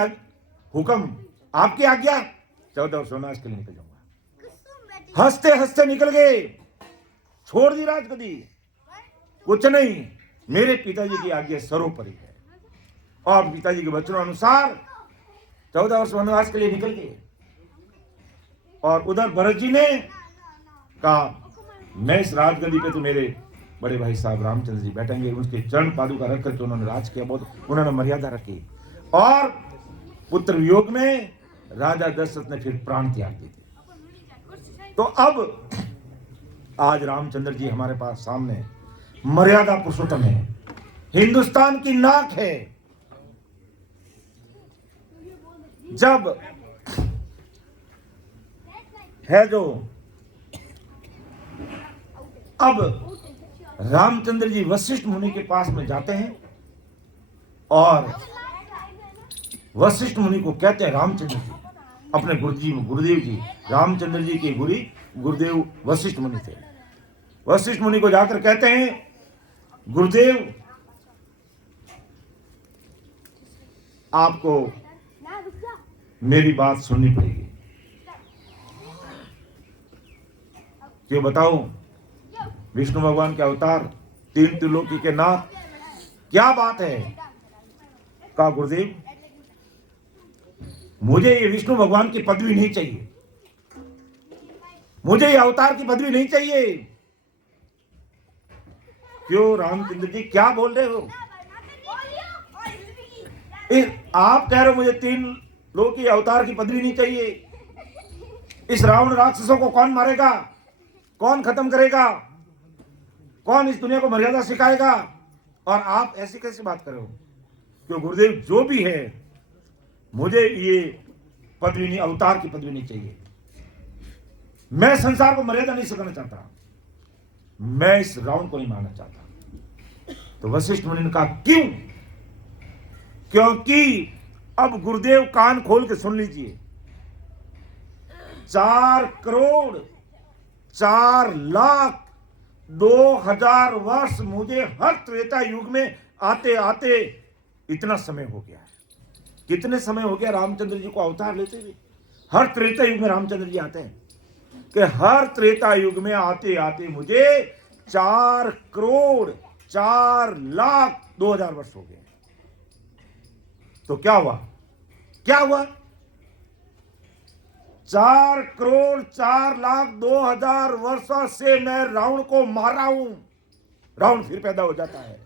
हुक्म, आपकी आज्ञा, 14 वर्ष वनवास के लिए निकल जाऊंगा। हंसते हंसते निकल गए, छोड़ दी राजगद्दी, कुछ नहीं, मेरे पिताजी की आज्ञा सर्वोपरि है। और पिताजी के वचनों अनुसार 14 वर्ष वनवास के लिए निकल गए। और उधर भरत जी ने कहा मैं इस राजगद्दी पे तो मेरे बड़े भाई साहब रामचंद्र जी बैठेंगे। उनके चरण पादुका रख करके उन्होंने राज किया, बहुत उन्होंने मर्यादा रखी। और पुत्र वियोग में राजा दशरथ ने फिर प्राण त्याग दिए थे। तो अब आज रामचंद्र जी हमारे पास सामने मर्यादा पुरुषोत्तम है, हिंदुस्तान की नाक है। जब है जो अब रामचंद्र जी वशिष्ठ मुनि के पास में जाते हैं और वशिष्ठ मुनि को कहते हैं रामचंद्र जी, अपने गुरुदेव जी, रामचंद्र जी के गुरुदेव वशिष्ठ मुनि थे। वशिष्ठ मुनि को जाकर कहते हैं गुरुदेव आपको मेरी बात सुननी पड़ेगी। क्यों बताऊं, विष्णु भगवान के अवतार, 3 त्रिलोकी के नाथ, क्या बात है। कहा गुरुदेव मुझे ये विष्णु भगवान की पदवी नहीं चाहिए, मुझे ये अवतार की पदवी नहीं चाहिए। क्यों रामचंद्र जी क्या बोल रहे हो? आप कह रहे हो मुझे 3 लोकी अवतार की पदवी नहीं चाहिए। इस रावण राक्षसों को कौन मारेगा, कौन खत्म करेगा, कौन इस दुनिया को मर्यादा सिखाएगा, और आप ऐसी कैसी बात कर रहे हो? क्यों गुरुदेव जो भी है मुझे ये पदवी नहीं, अवतार की पदवी नहीं चाहिए। मैं संसार को मर्यादा नहीं सिखाना चाहता, मैं इस रावण को नहीं मारना चाहता। तो वशिष्ठ मुनि ने कहा क्यों? क्योंकि अब गुरुदेव कान खोल के सुन लीजिए, 4,04,02,000 वर्ष मुझे हर त्रेता युग में आते आते इतना समय हो गया है। कितने समय हो गया रामचंद्र जी को अवतार लेते हुए? हर त्रेता युग में रामचंद्र जी आते हैं कि हर त्रेता युग में आते आते मुझे 4,04,02,000 वर्ष हो गए। तो क्या हुआ? क्या हुआ? 4,04,02,000 वर्षों से मैं रावण को मार रहा हूं, रावण फिर पैदा हो जाता है।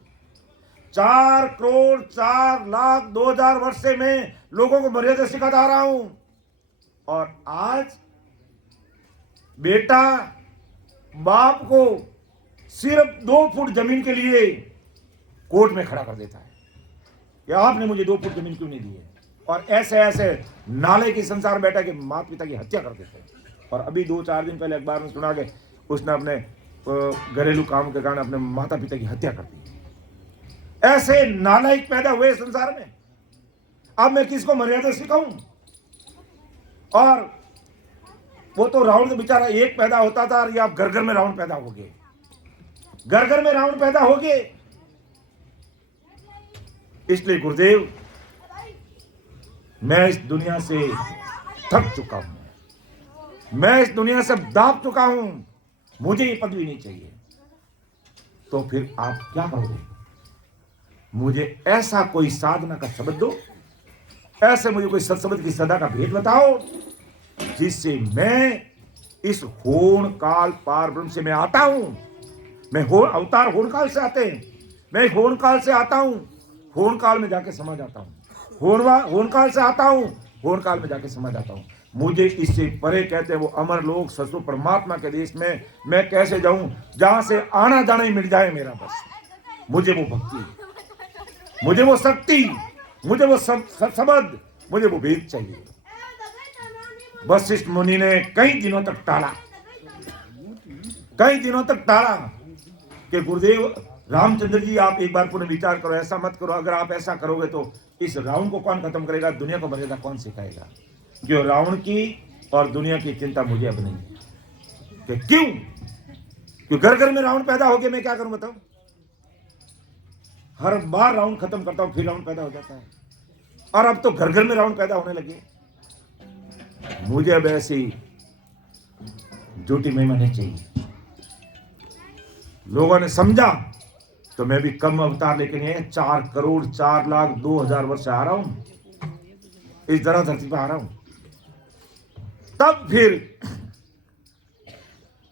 4,04,02,000 वर्ष से मैं लोगों को मर्यादा सिखाता आ रहा हूं, और आज बेटा बाप को सिर्फ 2 फुट जमीन के लिए कोर्ट में खड़ा कर देता है कि आपने मुझे 2 फुट जमीन क्यों नहीं दी है। और ऐसे ऐसे नाले की संसार में बैठा कि माता पिता की हत्या कर देते हैं। और अभी 2-4 दिन पहले अखबार में सुना कि उसने अपने घरेलू काम के कारण अपने माता पिता की हत्या कर दी। ऐसे नालायक पैदा हुए संसार में। अब मैं किसको मर्यादा सिखाऊं? और वो तो रावण बेचारा एक पैदा होता था, और ये आप घर घर में रावण पैदा हो गए, घर घर में रावण पैदा हो गए। इसलिए गुरुदेव, मैं इस दुनिया से थक चुका हूं, मैं इस दुनिया से दाब चुका हूं, मुझे ये पदवी नहीं चाहिए। तो फिर आप क्या करोगे? मुझे ऐसा कोई साधना का शब्द दो, ऐसे मुझे कोई सत्शब्द की सदा का भेद बताओ, जिससे मैं इस होण काल पार ब्रह्म से मैं आता हूं। मैं अवतार होण काल से आते हैं, मैं होण काल से आता हूं, होण काल में जाके समा जाता हूं। होण काल से आता हूं, होण काल में जाके समा जाता हूं। मुझे इससे परे कहते हैं वो अमर लोक ससुर परमात्मा के देश में मैं कैसे जाऊं, जहां से आना जाना ही मिल जाए मेरा। बस मुझे वो भक्ति, मुझे वो शक्ति, मुझे वो शब्द, मुझे वो वेद चाहिए। वशिष्ठ मुनि ने कई दिनों तक टाला, कई दिनों तक टाला कि गुरुदेव रामचंद्र जी, आप एक बार पुनः विचार करो, ऐसा मत करो। अगर आप ऐसा करोगे तो इस रावण को कौन खत्म करेगा, दुनिया को मर्यादा कौन सिखाएगा? जो रावण की और दुनिया की चिंता मुझे अब नहीं है। कि क्यों घर घर में रावण पैदा हो गया, मैं क्या करूं बताओ? हर बार रावण खत्म करता हूं, फिर रावण पैदा हो जाता है, और अब तो घर घर में रावण पैदा होने लगे। मुझे अब ऐसी झूठी महिमा नहीं चाहिए। लोगों ने समझा तो मैं भी कम अवतार लेके नहीं है, 4,04,02,000 वर्ष आ रहा हूं, इस धरा धरती पर आ रहा हूं। तब फिर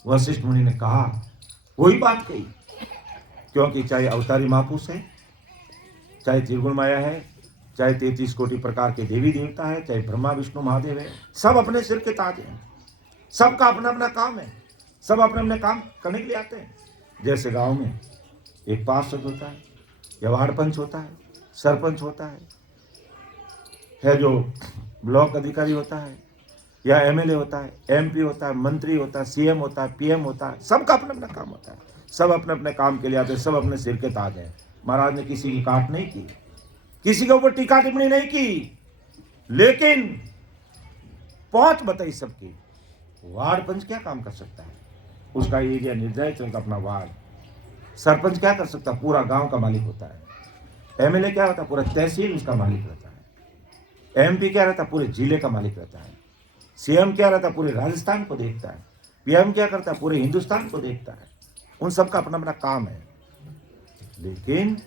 वशिष्ठ मुनि ने कहा, वही बात कही, क्योंकि चाहे अवतारी महापुरुष है, चाहे त्रिगुण माया है, चाहे 33 कोटि प्रकार के देवी देवता है, चाहे ब्रह्मा विष्णु महादेव है, सब अपने सिर के ताज हैं, सबका अपना अपना काम है, सब अपने अपने काम करने के लिए आते हैं। जैसे गांव में एक पार्षद होता है, या वार्ड पंच होता है, सरपंच होता है जो ब्लॉक अधिकारी होता है, या एमएलए होता है, एमपी होता है, मंत्री होता है, सीएम होता है, पीएम होता है, सबका अपना अपना काम होता है, सब अपने अपने काम के लिए आते हैं, सब अपने सिर के ताज हैं। महाराज ने किसी की काट नहीं की, किसी के ऊपर टीका टिप्पणी नहीं की, लेकिन पहुंच बताई सबकी। वार्ड पंच क्या काम कर सकता है? उसका एरिया निर्धारित है, अपना वार्ड। सरपंच क्या कर सकता है? पूरा गांव का मालिक होता है। एमएलए क्या रहता है? पूरा तहसील उसका मालिक रहता है। एमपी क्या रहता है? पूरे जिले का मालिक रहता है। सीएम क्या रहता है? पूरे राजस्थान को देखता है। पीएम क्या करता है? पूरे हिंदुस्तान को देखता है। उन सबका अपना अपना काम है, लेकिन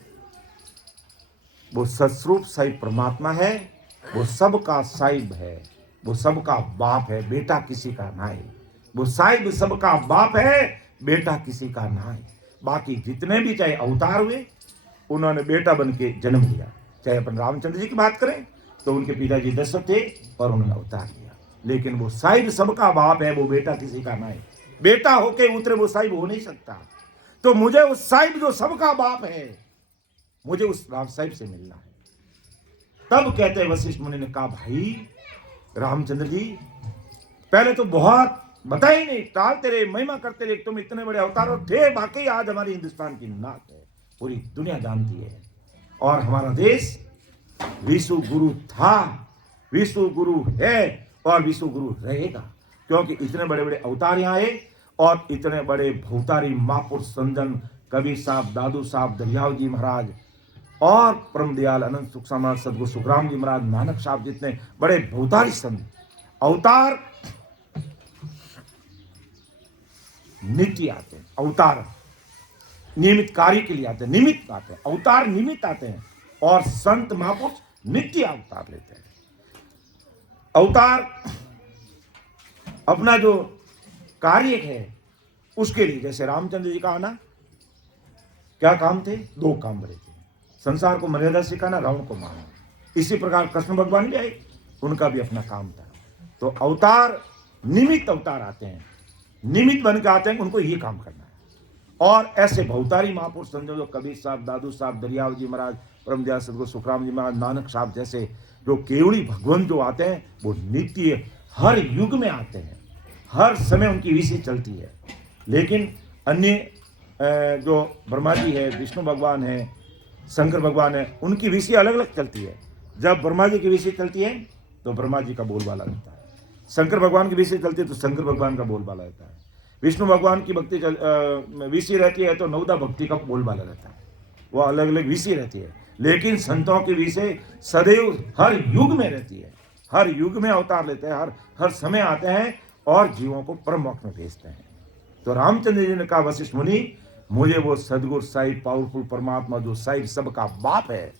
वो सस्वरूप साहिब परमात्मा है, वो सबका साहिब है, वो सबका बाप है, बेटा किसी का ना है। वो साहिब सबका बाप है, बेटा किसी का ना है। बाकी जितने भी चाहे अवतार हुए, उन्होंने बेटा बन के जन्म लिया। चाहे अपन रामचंद्र जी की बात करें तो उनके पिताजी दशरथ थे और उन्होंने अवतार लिया, लेकिन वो साहिब सबका बाप है, वो बेटा किसी का ना है। बेटा होके उतरे वो साहिब हो नहीं सकता। तो मुझे उस साहिब जो सबका बाप है, मुझे उस राम साहिब से मिलना है। तब कहते हैं वशिष्ठ मुनि ने कहा, भाई रामचंद्र जी, पहले तो बहुत बता ही नहीं, टालते रहे, महिमा करते रहे, तुम इतने बड़े अवतार थे। बाकी आज हमारी हिंदुस्तान की नाक है, पूरी दुनिया जानती है। और हमारा देश विश्व गुरु था, विश्व गुरु है और विश्व गुरु रहेगा, क्योंकि इतने बड़े बड़े अवतार यहाँ आए और इतने बड़े भवतारी महापुरुष संजन कबीर साहब, दादू साहब, दरियाव जी महाराज और परम दयाल अनंत सुख समाज सदगुरु सुखराम जी महाराज, नानक साहब, जितने बड़े भवतारी संत अवतार नित्य आते हैं। अवतार नियमित कार्य के लिए आते हैं, निमित्त आते हैं। अवतार निमित्त आते हैं और संत महापुरुष नित्य अवतार लेते हैं। अवतार अपना जो कार्य है उसके लिए, जैसे रामचंद्र जी का आना, क्या काम थे? 2 काम बड़े थे, संसार को मर्यादा सिखाना, रावण को मारना। इसी प्रकार कृष्ण भगवान भी आए, उनका भी अपना काम था। तो अवतार निमित्त अवतार आते हैं, निमित्त बन के आते हैं, उनको ये काम करना है। और ऐसे भवतारी महापुरुष समझो, जो कबीर साहब, दादू साहब, दरियाव जी महाराज, परम दयाल सदगुरु सुखराम जी महाराज, नानक साहब जैसे जो केवड़ी भगवान जो आते हैं वो नित्य हर युग में आते हैं, हर समय उनकी विषय चलती है। लेकिन अन्य जो ब्रह्मा जी है, विष्णु भगवान है, शंकर भगवान है, उनकी विषय अलग अलग चलती है। जब ब्रह्मा जी की विषय चलती है तो ब्रह्मा जी का बोलबाला रहता है, शंकर भगवान की विषय चलती है तो शंकर भगवान का बोलबाला रहता है, विष्णु भगवान की भक्ति विषय रहती है तो नवदा भक्ति का बोलबाला रहता है। वो अलग अलग विषय रहती है, लेकिन संतों की विषय सदैव हर युग में रहती है, हर युग में अवतार लेते हैं, हर समय आते हैं और जीवों को परम मोक्ष में भेजते हैं। तो रामचंद्र जी ने कहा, वशिष्ठ मुनि, मुझे वो सदगुरु साहिब पावरफुल परमात्मा जो साहिब सबका बाप है,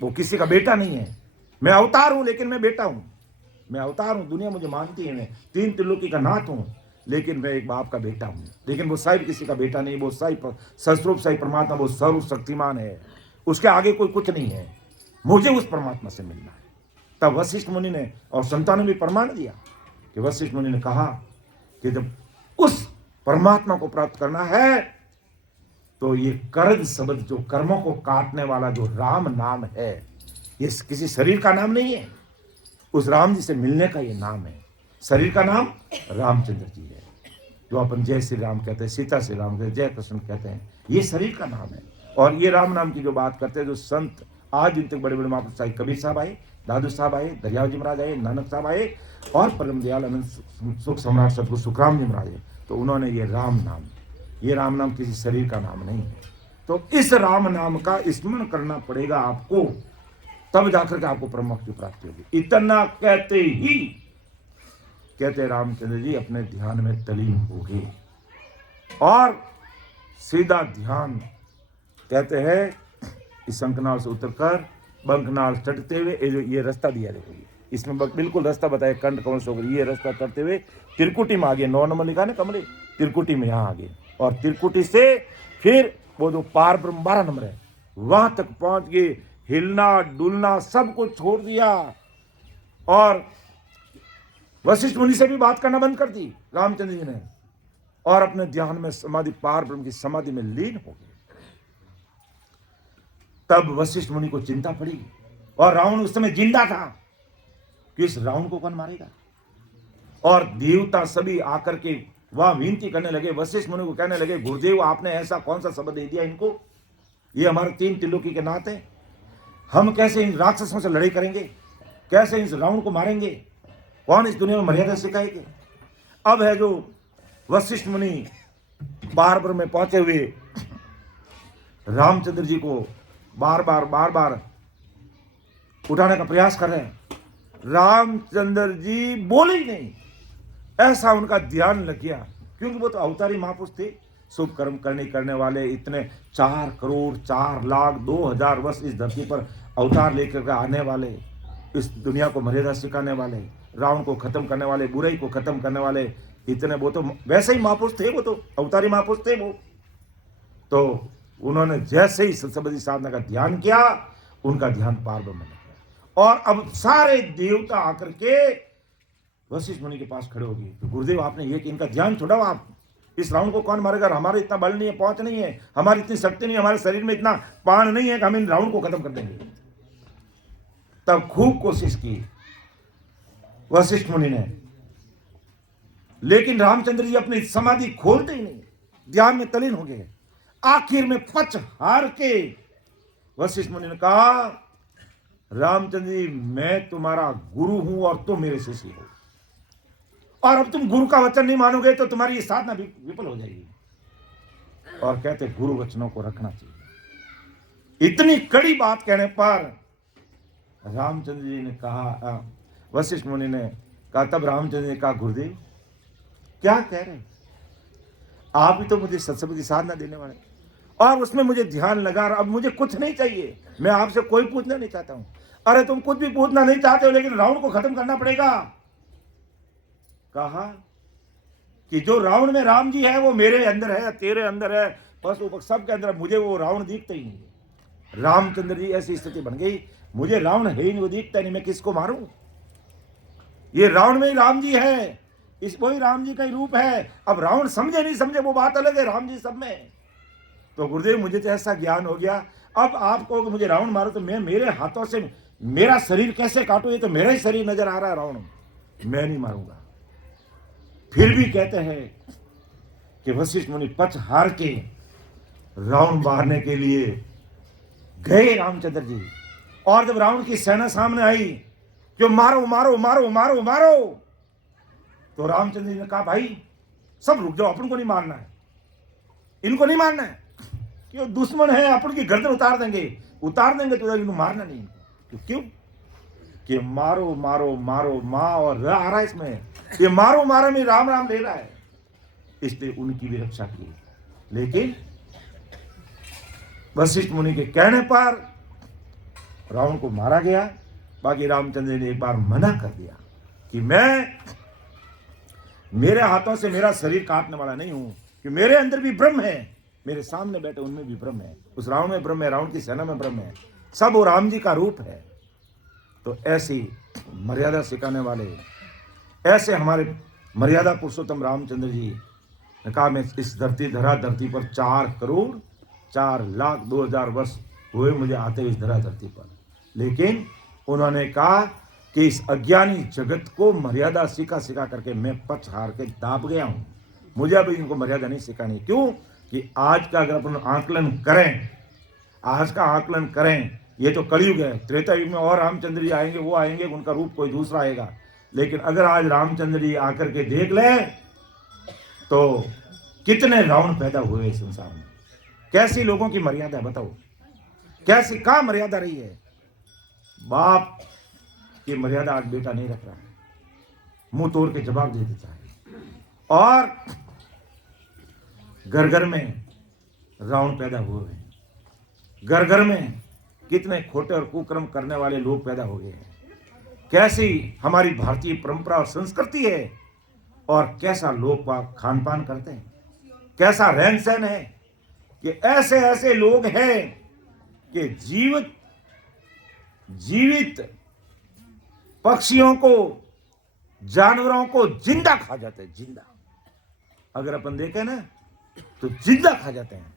वो किसी का बेटा नहीं है। मैं अवतार हूं लेकिन मैं बेटा हूं, मैं अवतार हूं, दुनिया मुझे मानती है, मैं 3 त्रिलोकी का नाथ हूं, लेकिन मैं एक बाप का बेटा हूं। लेकिन वो साहिब किसी का बेटा नहीं, वो साहिब सस्वरूप साहिब परमात्मा, वो सर्वशक्तिमान है, उसके आगे कोई कुछ नहीं है, मुझे उस परमात्मा से मिलना है। तब वशिष्ठ मुनि ने और संतानों ने भी प्रमाण दिया कि वशिष्ठ मुनि ने कहा कि जब उस परमात्मा को प्राप्त करना है तो ये कर्द शब्द, जो कर्मों को काटने वाला जो राम नाम है, ये किसी शरीर का नाम नहीं है, उस राम जी से मिलने का ये नाम है। शरीर का नाम रामचंद्र जी है, जो अपन जय श्री राम कहते हैं, सीता श्री राम कहते हैं, जय कृष्ण कहते हैं, ये शरीर का नाम है। और ये राम नाम की जो बात करते हैं, जो संत आज दिन तक बड़े बड़े महापुरुष आए, कबीर साहब आए, दादू साहब आए, दरियाव जी महाराज आए, नानक साहब आए, और परम दयाल अनंत सुख सम्राट सदगुरु सुखराम जी महाराज, तो उन्होंने ये राम नाम किसी शरीर का नाम नहीं है। तो इस राम नाम का स्मरण करना पड़ेगा आपको, तब जाकर के आपको परम मोक्ष की प्राप्ति होगी। इतना कहते ही कहते रामचंद्र जी अपने ध्यान में तलीन हो गए और सीधा ध्यान, कहते हैं इस शंखनाल से उतरकर बंकनाल चढ़ते हुए, ये रास्ता दिया, देखो इसमें बिल्कुल रास्ता बताया, कंठ कौन से होकर ये रास्ता चढ़ते हुए त्रिकुटी में आ गए, 9 नंबर लिखा ना कमरे, त्रिकुटी में यहाँ आ गए, और त्रिकुटी से फिर वो जो पार ब्रह्म 12 नंबर है वहां तक पहुंच गए। हिलना डुलना सब कुछ छोड़ दिया और वशिष्ठ मुनि से भी बात करना बंद कर दी रामचंद्र जी ने, और अपने ध्यान में समाधि, पार ब्रह्म की समाधि में लीन हो गए। तब वशिष्ठ मुनि को चिंता पड़ी, और रावण उस समय जिंदा था कि इस रावण को कौन मारेगा। और देवता सभी आकर के वहां विनती करने लगे, वशिष्ठ मुनि को कहने लगे, गुरुदेव आपने ऐसा कौन सा शब्द दे दिया इनको, ये हमारे 3 त्रिलोकी के नाथ हैं, हम कैसे इन राक्षसों से लड़ाई करेंगे, कैसे इस रावण को मारेंगे, कौन इस दुनिया में मर्यादा सिखाएंगे। अब है जो वशिष्ठ मुनि बार बार में पहुंचे हुए रामचंद्र जी को बार बार उठाने का प्रयास कर रहे हैं, रामचंद्र जी बोले ही नहीं, ऐसा उनका ध्यान लग गया, क्योंकि वो तो अवतारी महापुरुष थे, शुभ कर्म करने वाले, इतने 4 करोड़ 4 लाख 2,000 वर्ष इस धरती पर अवतार लेकर आने वाले, इस दुनिया को मर्यादा सिखाने वाले, रावण को खत्म करने वाले, बुराई को खत्म करने वाले, इतने वो तो वैसे ही महापुरुष थे, वो तो अवतारी महापुरुष थे वो। तो उन्होंने जैसे ही सतसंबंधी साधना का ध्यान किया, उनका ध्यान पार ब्रह्म में गया, और अब सारे देवता आकर के वशिष्ठ मुनि के पास खड़े हो गए। तो गुरुदेव आपने ये कि इनका ध्यान छोड़ाओ, आप इस रावण को कौन मारेगा, हमारा इतना बल नहीं है, पहुंच नहीं है, हमारी इतनी शक्ति नहीं है, हमारे शरीर में इतना प्राण नहीं है कि हम इन रावण को खत्म कर देंगे। तब खूब कोशिश की वशिष्ठ मुनि ने, लेकिन रामचंद्र जी अपनी समाधि खोलते ही नहीं, ध्यान में तलीन हो गए। आखिर में पच हार के वशिष्ठ मुनि ने कहा, रामचंद्र जी मैं तुम्हारा गुरु हूं और तुम मेरे शिष्य हो, और अब तुम गुरु का वचन नहीं मानोगे तो तुम्हारी ये साधना विफल हो जाएगी। और कहते गुरु वचनों को रखना चाहिए। इतनी कड़ी बात कहने पर रामचंद्र जी ने कहा, वशिष्ठ मुनि ने कहा, तब रामचंद्र जी ने कहा, गुरुदेव क्या कह रहे, आप ही तो मुझे सत्संग की साधना देने वाले, और उसमें मुझे ध्यान लगा, अब मुझे कुछ नहीं चाहिए, मैं आपसे कोई पूछना नहीं चाहता हूं। अरे तुम कुछ भी पूछना नहीं चाहते हो, लेकिन रावण को खत्म करना पड़ेगा। कहा कि जो रावण में राम जी है वो मेरे अंदर है, तेरे अंदर है, बस वो सबके अंदर, मुझे वो रावण दिखता ही नहीं। रामचंद्र जी ऐसी स्थिति बन गई, मुझे रावण है ही नहीं, वो दिखता नहीं, मैं किसको मारूं, ये रावण में ही राम जी है, इस वही राम जी का ही रूप है। अब रावण समझे नहीं समझे वो बात अलग है, राम जी सब में। तो गुरुदेव मुझे तो ऐसा ज्ञान हो गया, अब आप कहोगे मुझे रावण मारो, तो मैं मेरे हाथों से मेरा शरीर कैसे काटूं? ये तो मेरा ही शरीर नजर आ रहा है रावण, मैं नहीं मारूंगा। फिर भी कहते हैं कि वशिष्ठ मुनि पक्ष हार के रावण मारने के लिए गए रामचंद्र जी। और जब रावण की सेना सामने आई कि मारो मारो मारो मारो मारो, तो रामचंद्र जी ने कहा भाई सब रुक जाओ, अपन को नहीं मारना है, इनको नहीं मारना है, क्यों दुश्मन है, अपन की गर्दन उतार देंगे तो इनको मारना नहीं। क्यों? कि मारो मारो मारो, माँ और आ रहा है इसमें, ये मारो मारो में राम राम ले रहा है, इसलिए उनकी भी रक्षा की। लेकिन वशिष्ठ मुनि के कहने पर रावण को मारा गया। बाकी रामचंद्र ने एक बार मना कर दिया कि मैं मेरे हाथों से मेरा शरीर काटने वाला नहीं हूं, कि मेरे अंदर भी ब्रह्म है, मेरे सामने बैठे उनमें भी ब्रह्म है, उस रावण में ब्रह्म है, रावण की सेना में ब्रह्म है, सब वो राम जी का रूप है। तो ऐसी मर्यादा सिखाने वाले, ऐसे हमारे मर्यादा पुरुषोत्तम रामचंद्र जी ने कहा मैं इस धरती पर 4,04,02,000 वर्ष हुए मुझे आते हुए इस धरती पर, लेकिन उन्होंने कहा कि इस अज्ञानी जगत को मर्यादा सिखा करके मैं पक्ष हार के दाब गया हूं, मुझे अब इनको मर्यादा नहीं सिखानी। क्यों? कि आज का अगर अपन आकलन करें, ये तो कलयुग है, त्रेता युग में और रामचंद्र जी आएंगे, वो आएंगे, उनका रूप कोई दूसरा आएगा। लेकिन अगर आज रामचंद्र जी आकर के देख ले तो कितने रावण पैदा हुए इस संसार में, कैसी लोगों की मर्यादा है बताओ, कैसी कहाँ मर्यादा रही है। बाप की मर्यादा आज बेटा नहीं रख रहा है, मुंह तोड़ के जवाब दे देता है। और घर घर में रावण पैदा हुए हैं, घर घर में कितने खोटे और कुकर्म करने वाले लोग पैदा हो गए हैं। कैसी हमारी भारतीय परंपरा और संस्कृति है, और कैसा लोग खान पान करते हैं, कैसा रहन सहन है, कि ऐसे ऐसे लोग हैं कि जीवित पक्षियों को, जानवरों को जिंदा खा जाते हैं, जिंदा। अगर अपन देखें ना तो जिंदा खा जाते हैं।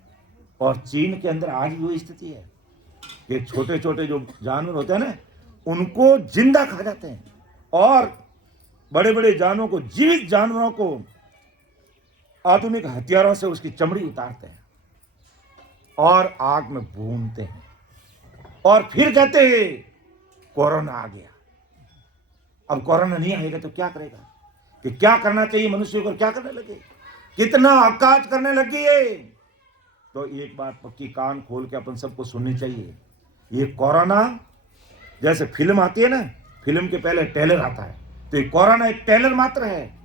और चीन के अंदर आज भी वही स्थिति है कि छोटे छोटे जो जानवर होते हैं ना, उनको जिंदा खा जाते हैं, और बड़े बड़े जानवरों को, जीवित जानवरों को आधुनिक हथियारों से उसकी चमड़ी उतारते हैं और आग में भूनते हैं, और फिर कहते हैं कोरोना आ गया। अब कोरोना नहीं आएगा तो क्या करेगा, कि क्या करना चाहिए मनुष्य को, क्या करने लगे, कितना अकाज करने लगी है। तो एक बात पक्की कान खोल के अपन सबको सुननी चाहिए, ये कोरोना जैसे फिल्म आती है ना, फिल्म के पहले ट्रेलर आता है, तो ये कोरोना एक ट्रेलर मात्र है,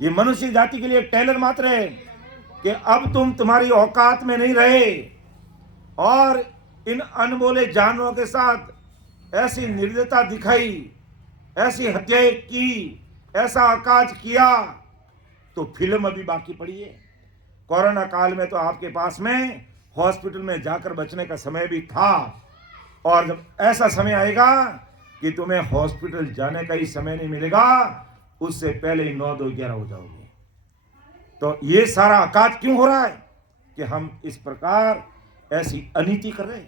ये मनुष्य जाति के लिए एक ट्रेलर मात्र है कि अब तुम तुम्हारी औकात में नहीं रहे, और इन अनमोले जानवरों के साथ ऐसी निर्दयता दिखाई, ऐसी हत्याएं की, ऐसा आकाज किया, तो फिल्म अभी बाकी पड़ी है। कोरोना काल में तो आपके पास में हॉस्पिटल में जाकर बचने का समय भी था, और जब ऐसा समय आएगा कि तुम्हें हॉस्पिटल जाने का ही समय नहीं मिलेगा, उससे पहले ही 9, 2, 11 हो जाओगे। तो ये सारा आकाज क्यों हो रहा है कि हम इस प्रकार ऐसी अनीति कर रहे,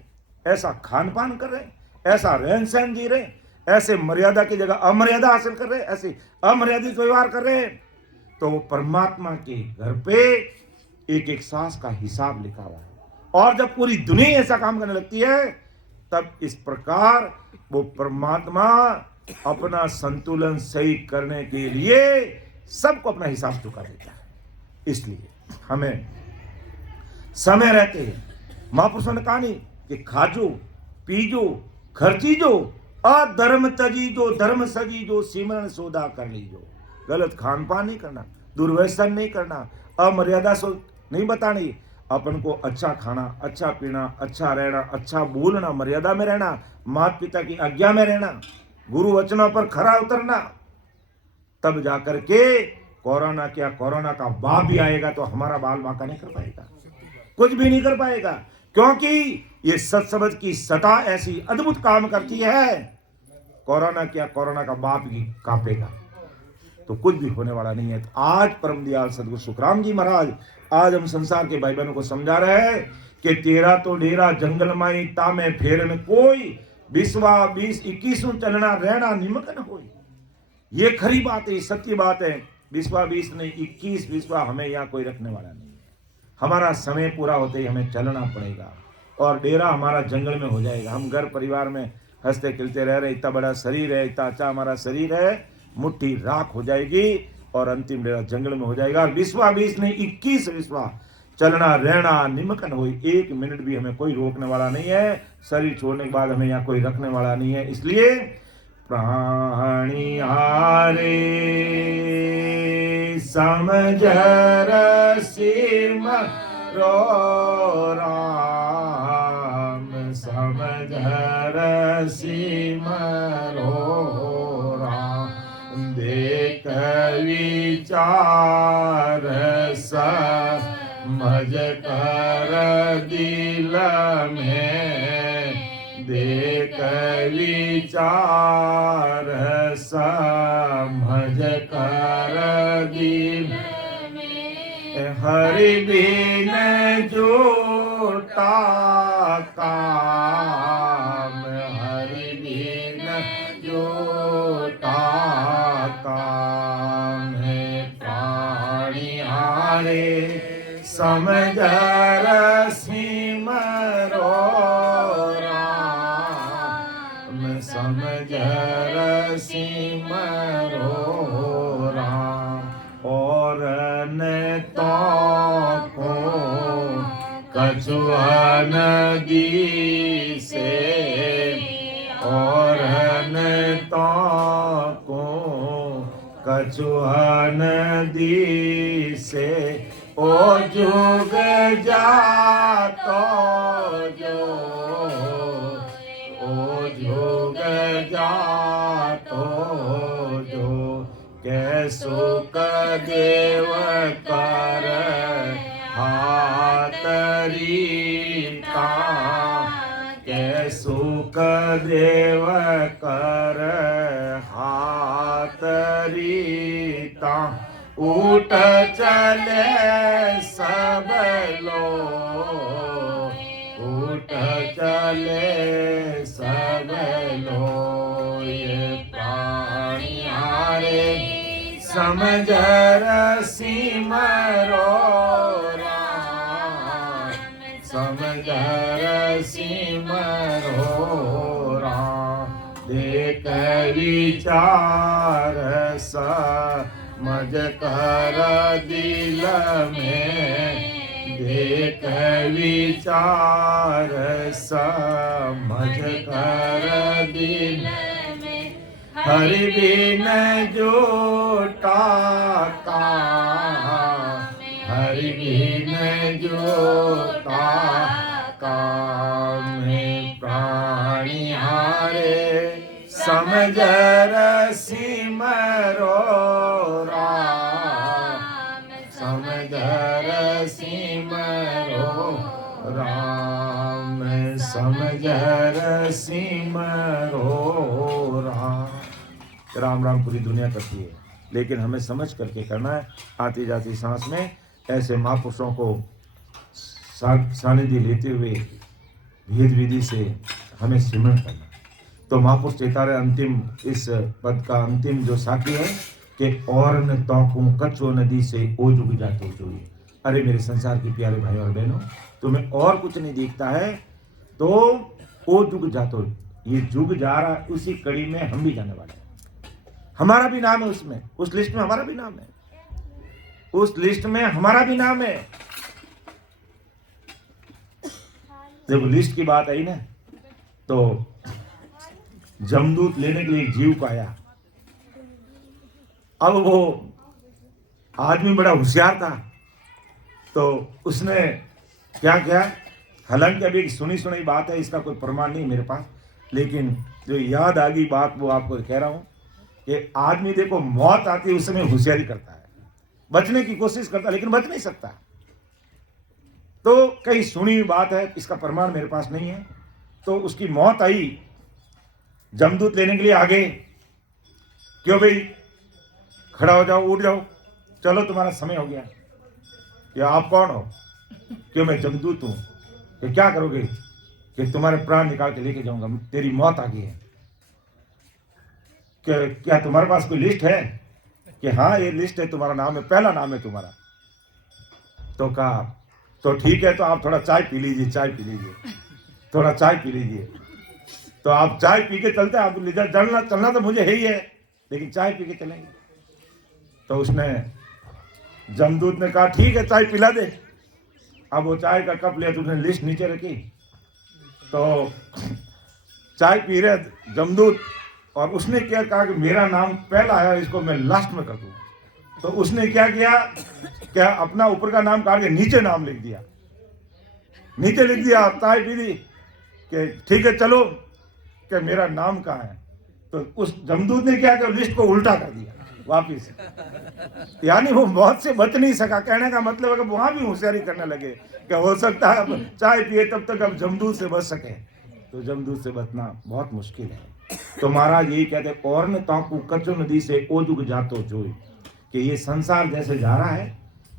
ऐसा खान पान कर रहे, ऐसा रहन सहन जी रहे, ऐसे मर्यादा की जगह अमर्यादा हासिल कर रहे, ऐसे अमर्यादित व्यवहार कर रहे। तो वो परमात्मा के घर पे एक एक सांस का हिसाब लिखा हुआ है, और जब पूरी दुनिया ऐसा काम करने लगती है, तब इस प्रकार वो परमात्मा अपना संतुलन सही करने के लिए सबको अपना हिसाब चुका देता है। इसलिए हमें समय रहते महापुरुषों ने कहा नहीं कि खाजो पीजो खर्चीजो अधर्म तजीजो धर्म सजीजो सिमरन सौदा कर लीजो। गलत खान पान नहीं करना, दुर्व्यसन नहीं करना, अमर्यादा सो नहीं बतानी, अपन को अच्छा खाना, अच्छा पीना, अच्छा रहना, अच्छा बोलना, मर्यादा में रहना, माता पिता की आज्ञा में रहना, गुरु वचनों पर खरा उतरना, तब जाकर के कोरोना क्या, कोरोना का बाप भी आएगा तो हमारा बाल बांका नहीं कर पाएगा, कुछ भी नहीं कर पाएगा, क्योंकि ये सत्सबद की सता ऐसी अद्भुत काम करती है। कोरोना क्या, कोरोना का बाप भी कांपेगा, तो कुछ भी होने वाला नहीं है। तो आज परम दयाल सदगुरु सुखराम जी महाराज, आज हम संसार के भाई बहनों को समझा रहे हैं કે તેરા તો ડેરા જંગલમાં તામે ફેરન કોઈ, विश्वा 20-21 चलना रहना निमक न होई। ये खरी बात है, सत्य बात है। विश्वा 20 नहीं 21 विश्वा हमें यहाँ कोई रखने वाला नहीं है। हमारा समय पूरा होते ही हमें चलना पड़ेगा और डेरा हमारा जंगल में हो जाएगा। हम घर परिवार में हंसते खिलते रह रहे, इतना बड़ा शरीर है, इतना अच्छा हमारा शरीर है, मुट्ठी राख हो जाएगी और अंतिम डेरा जंगल में हो जाएगा। विश्वा 20 नहीं 21 विश्वा चलना रहना निमकन हो। 1 मिनट भी हमें कोई रोकने वाला नहीं है। शरीर छोड़ने के बाद हमें यहाँ कोई रखने वाला नहीं है। इसलिए प्राणी हारे समझ रसिम रो राम, समझ रसिम रो राम, देख विचार समझ कर दिल में, देख विचार समझ कर दिल में, हरि बिन जोटा काम, हरि बिन जोटा काम है। प्राणी हारे समझ रसिम रो राम, समझ रसिम रो राम। और न तो को कछुआ नदी से, और न तो को कछुआ नदी से, ओ जुग जातो जो, ओ जुग जातो जो, कैसुक देव कर हाथ रीता, कैसुक देव कर हाथ रीता, उठ चले सब लोग, उठ चले सब लोग। ये प्राणी हारे समझ रसिम रो राम, समझ रसिम रो राम, देख विचार समझ कर दिल में, देख विचार समझ कर दिल में, हरि बिन जोटा काम, हरि बिन जोटा काम है। प्राणी हारे समझ रसिम रो राम, समझ रसिम रो राम, समझ रसिम रो राम। राम राम पूरी दुनिया करती है, लेकिन हमें समझ करके करना है। आती जाती सांस में ऐसे महापुरुषों को सानिध्य लेते हुए भेद विधि से हमें सिमरण करना। तो महापुरुष चेतारे अंतिम इस पद का अंतिम जो साखी है कि और न तौकूं कच्छो नदी से ओ जुग जातो जोई। अरे मेरे संसार के प्यारे भाई और बहनों, तुम्हें और कुछ नहीं दिखता है तो ओ जुग जातो, ये जुग जा रहा है, उसी कड़ी में हम भी जाने वाले हैं। हमारा भी नाम है उसमें, उस लिस्ट में हमारा भी नाम है, उस लिस्ट में हमारा भी नाम है। जब लिस्ट की बात आई ना, तो जमदूत लेने के लिए एक जीव को आया। अब वो आदमी बड़ा होशियार था, तो उसने क्या किया, हालांकि अभी एक सुनी सुनी बात है, इसका कोई प्रमाण नहीं मेरे पास, लेकिन जो याद आ गई बात वो आपको कह रहा हूं कि आदमी देखो मौत आती है उस समय होशियारी करता है, बचने की कोशिश करता है, लेकिन बच नहीं सकता। तो कई सुनी हुई बात है, इसका प्रमाण मेरे पास नहीं है। तो उसकी मौत आई, जमदूत लेने के लिए आ गए। क्यों भाई, खड़ा हो जाओ, उठ जाओ, चलो तुम्हारा समय हो गया। या आप कौन हो? क्यों मैं जमदूत हूं। कि क्या करोगे, कि तुम्हारे प्राण निकाल के लेके जाऊंगा, तेरी मौत आ गई है। कि क्या तुम्हारे पास कोई लिस्ट है? कि हाँ ये लिस्ट है, तुम्हारा नाम है, पहला नाम है तुम्हारा। तो कहा तो ठीक है, तो आप थोड़ा चाय पी लीजिए, चाय पी लीजिए, थोड़ा चाय पी लीजिए। तो आप चाय पी के चलते, आप चलना तो मुझे है ही है, लेकिन चाय पी के चलेंगे। तो उसने जमदूत ने कहा ठीक है चाय पिला दे। अब वो चाय का कप लिया तो उसने लिस्ट नीचे रखी, तो चाय पी रहे जमदूत, और उसने क्या कहा कि मेरा नाम पहला आया, इसको मैं लास्ट में कर दूं। तो उसने क्या किया, क्या अपना ऊपर का नाम काट के नीचे नाम लिख दिया, नीचे लिख दिया, चाय पी दी कि ठीक है चलो, कि मेरा नाम कहाँ है। तो उस जमदूत ने क्या किया, लिस्ट को उल्टा कर दिया वापिस। यानी वो मौत से बच नहीं सका। कहने का मतलब है कि वहां भी होशियारी करने लगे कि हो सकता है अब चाय पिए तब तक अब जमदूत से बच सके। तो जमदूत से बचना बहुत मुश्किल है। तो महाराज यही कहते, और न ताकू कचो नदी से ओजुग जातो जोई, कि ये संसार जैसे जा रहा है,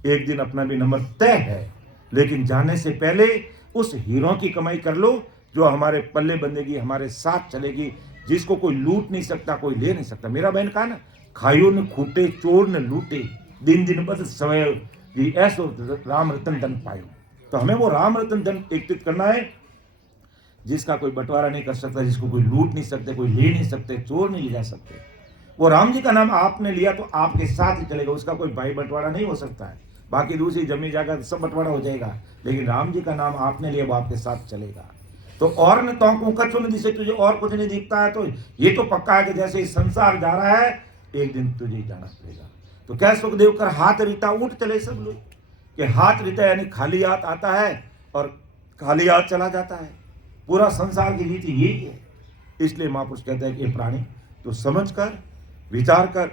एक दिन अपना भी नंबर तय है, लेकिन जाने से पहले उस हीरों की कमाई कर लो जो हमारे पल्ले बंदेगी, हमारे साथ चलेगी, जिसको कोई लूट नहीं सकता, कोई ले नहीं सकता। मेरा बहन कहा ना, खाइयो न खूटे चोर न लूटे, दिन दिन बस सवय जी ऐसो राम रतन धन पायो। तो हमें वो राम रतन धन एकत्रित करना है, जिसका कोई बंटवारा नहीं कर सकता, जिसको कोई लूट नहीं सकते, कोई ले नहीं सकते, चोर नहीं ले जा सकते। वो राम जी का नाम आपने लिया तो आपके साथ ही चलेगा, उसका कोई भाई बंटवारा नहीं हो सकता है। बाकी दूसरी जमीन जाकर सब बंटवारा हो जाएगा, लेकिन राम जी का नाम आपने लिया वो आपके साथ चलेगा। तो और न तो कछो नदी से तुझे और कुछ नहीं दिखता है, तो ये तो पक्का है कि जैसे इस संसार जा रहा है, एक दिन तुझे जाना पड़ेगा। तो क्या सुखदेव कर हाथ रीता उठ चले सब लोग, कि हाथ रीता यानी खाली हाथ आता है और खाली हाथ चला जाता है। पूरा संसार की रीति यही है। इसलिए महापुरुष कहते हैं कि प्राणी तो समझ कर विचार कर,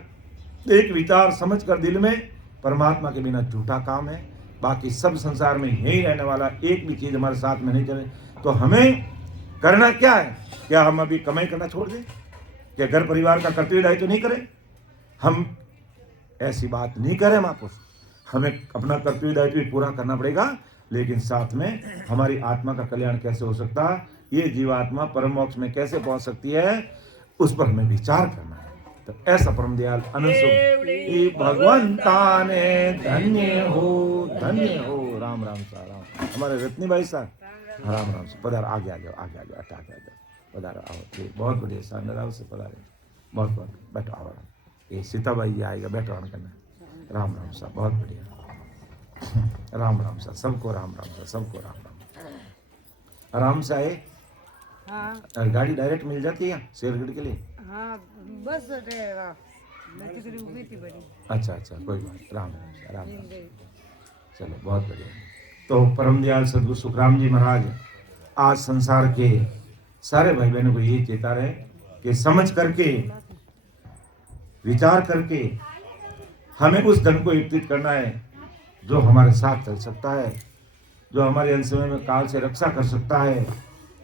एक विचार समझ कर दिल में, परमात्मा के बिना झूठा काम है। बाकी सब संसार में यही रहने वाला, एक भी चीज हमारे साथ में नहीं चले। तो हमें करना क्या है? क्या हम अभी कमाई करना छोड़ दें? क्या घर परिवार का कर्तव्य दायित्व नहीं करें? हम ऐसी बात नहीं करें महापुरुष। हमें अपना कर्तव्य दायित्व भी पूरा करना पड़ेगा, लेकिन साथ में हमारी आत्मा का कल्याण कैसे हो सकता है, ये जीवात्मा परम मोक्ष में कैसे पहुंच सकती है, उस पर हमें विचार करना है। तो ऐसा परम दयाल अनंत भगवंता ने धन्य हो। राम राम सा राम। हमारे रत्नी भाई साहब, राम राम से पधार, आगे आ जाओ, आगे आ जाओ, अटा आ जाओ, पधार आओ। बहुत बढ़िया शानदार, आओ से पधारे, बहुत बहुत बैठो आओ। ये सीता भाई जी आएगा, बैठो आना करना। राम राम साहब, बहुत बढ़िया। राम राम साहब, सबको राम राम साहब, सबको राम राम। आराम से आए। हाँ। गाड़ी डायरेक्ट मिल जाती है शेरगढ़ के लिए? हाँ बस उगी थी बड़ी। अच्छा अच्छा, कोई बात। राम राम राम। चलो बहुत बढ़िया। तो परम दयाल सदगुरु सुखराम जी महाराज आज संसार के सारे भाई बहनों को यही चेता रहे कि समझ करके विचार करके हमें उस धन को एकत्रित करना है जो हमारे साथ चल सकता है, जो हमारे अंत समय में काल से रक्षा कर सकता है,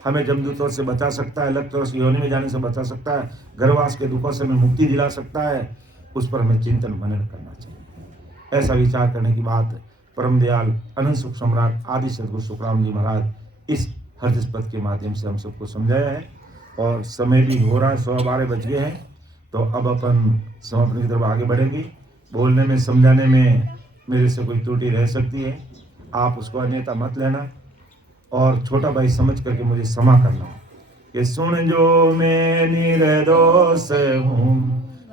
हमें जमदूतों से बचा सकता है, लक्ष्य और योनि में जाने से बचा सकता है, गर्भवास के दुखों से हमें मुक्ति दिला सकता है। उस पर हमें चिंतन मनन करना चाहिए। ऐसा विचार करने की बात परम दयाल अनंत सुख सम्राट आदि सदगुरु सुखराम जी महाराज इस हरदिस पद के माध्यम से हम सबको समझाया है। और समय भी हो रहा है, 12:15 बज गए हैं। तो अब अपन समापन की तरफ आगे बढ़ेंगे। बोलने में समझाने में मेरे से कोई त्रुटि रह सकती है, आप उसको अन्यथा मत लेना, और छोटा भाई समझ करके मुझे क्षमा करना कि सुन जो मैं निर्दोष हूँ,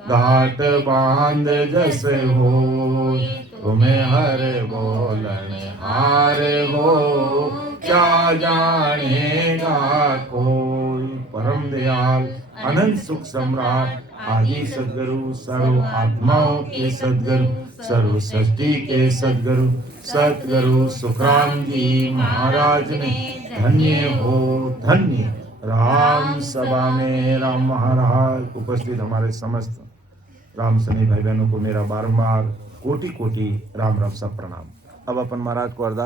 घाट बांध जस हो, तुम्हें हर बोलन हार हो, क्या जानेगा कोई। परम दयाल अनंत सुख सम्राट आदि सदगुरु, सर्व आत्माओं के सदगुरु, सर्व सृष्टि के सदगुरु सतगुरु सुखराम जी महाराज ने धन्य हो धन्य। राम सभा में राम महाराज उपस्थित हमारे समस्त राम सनी भाई बहनों को मेरा बारंबार कोटि कोटि राम राम सब प्रणाम। अब अपन महाराज को अरदास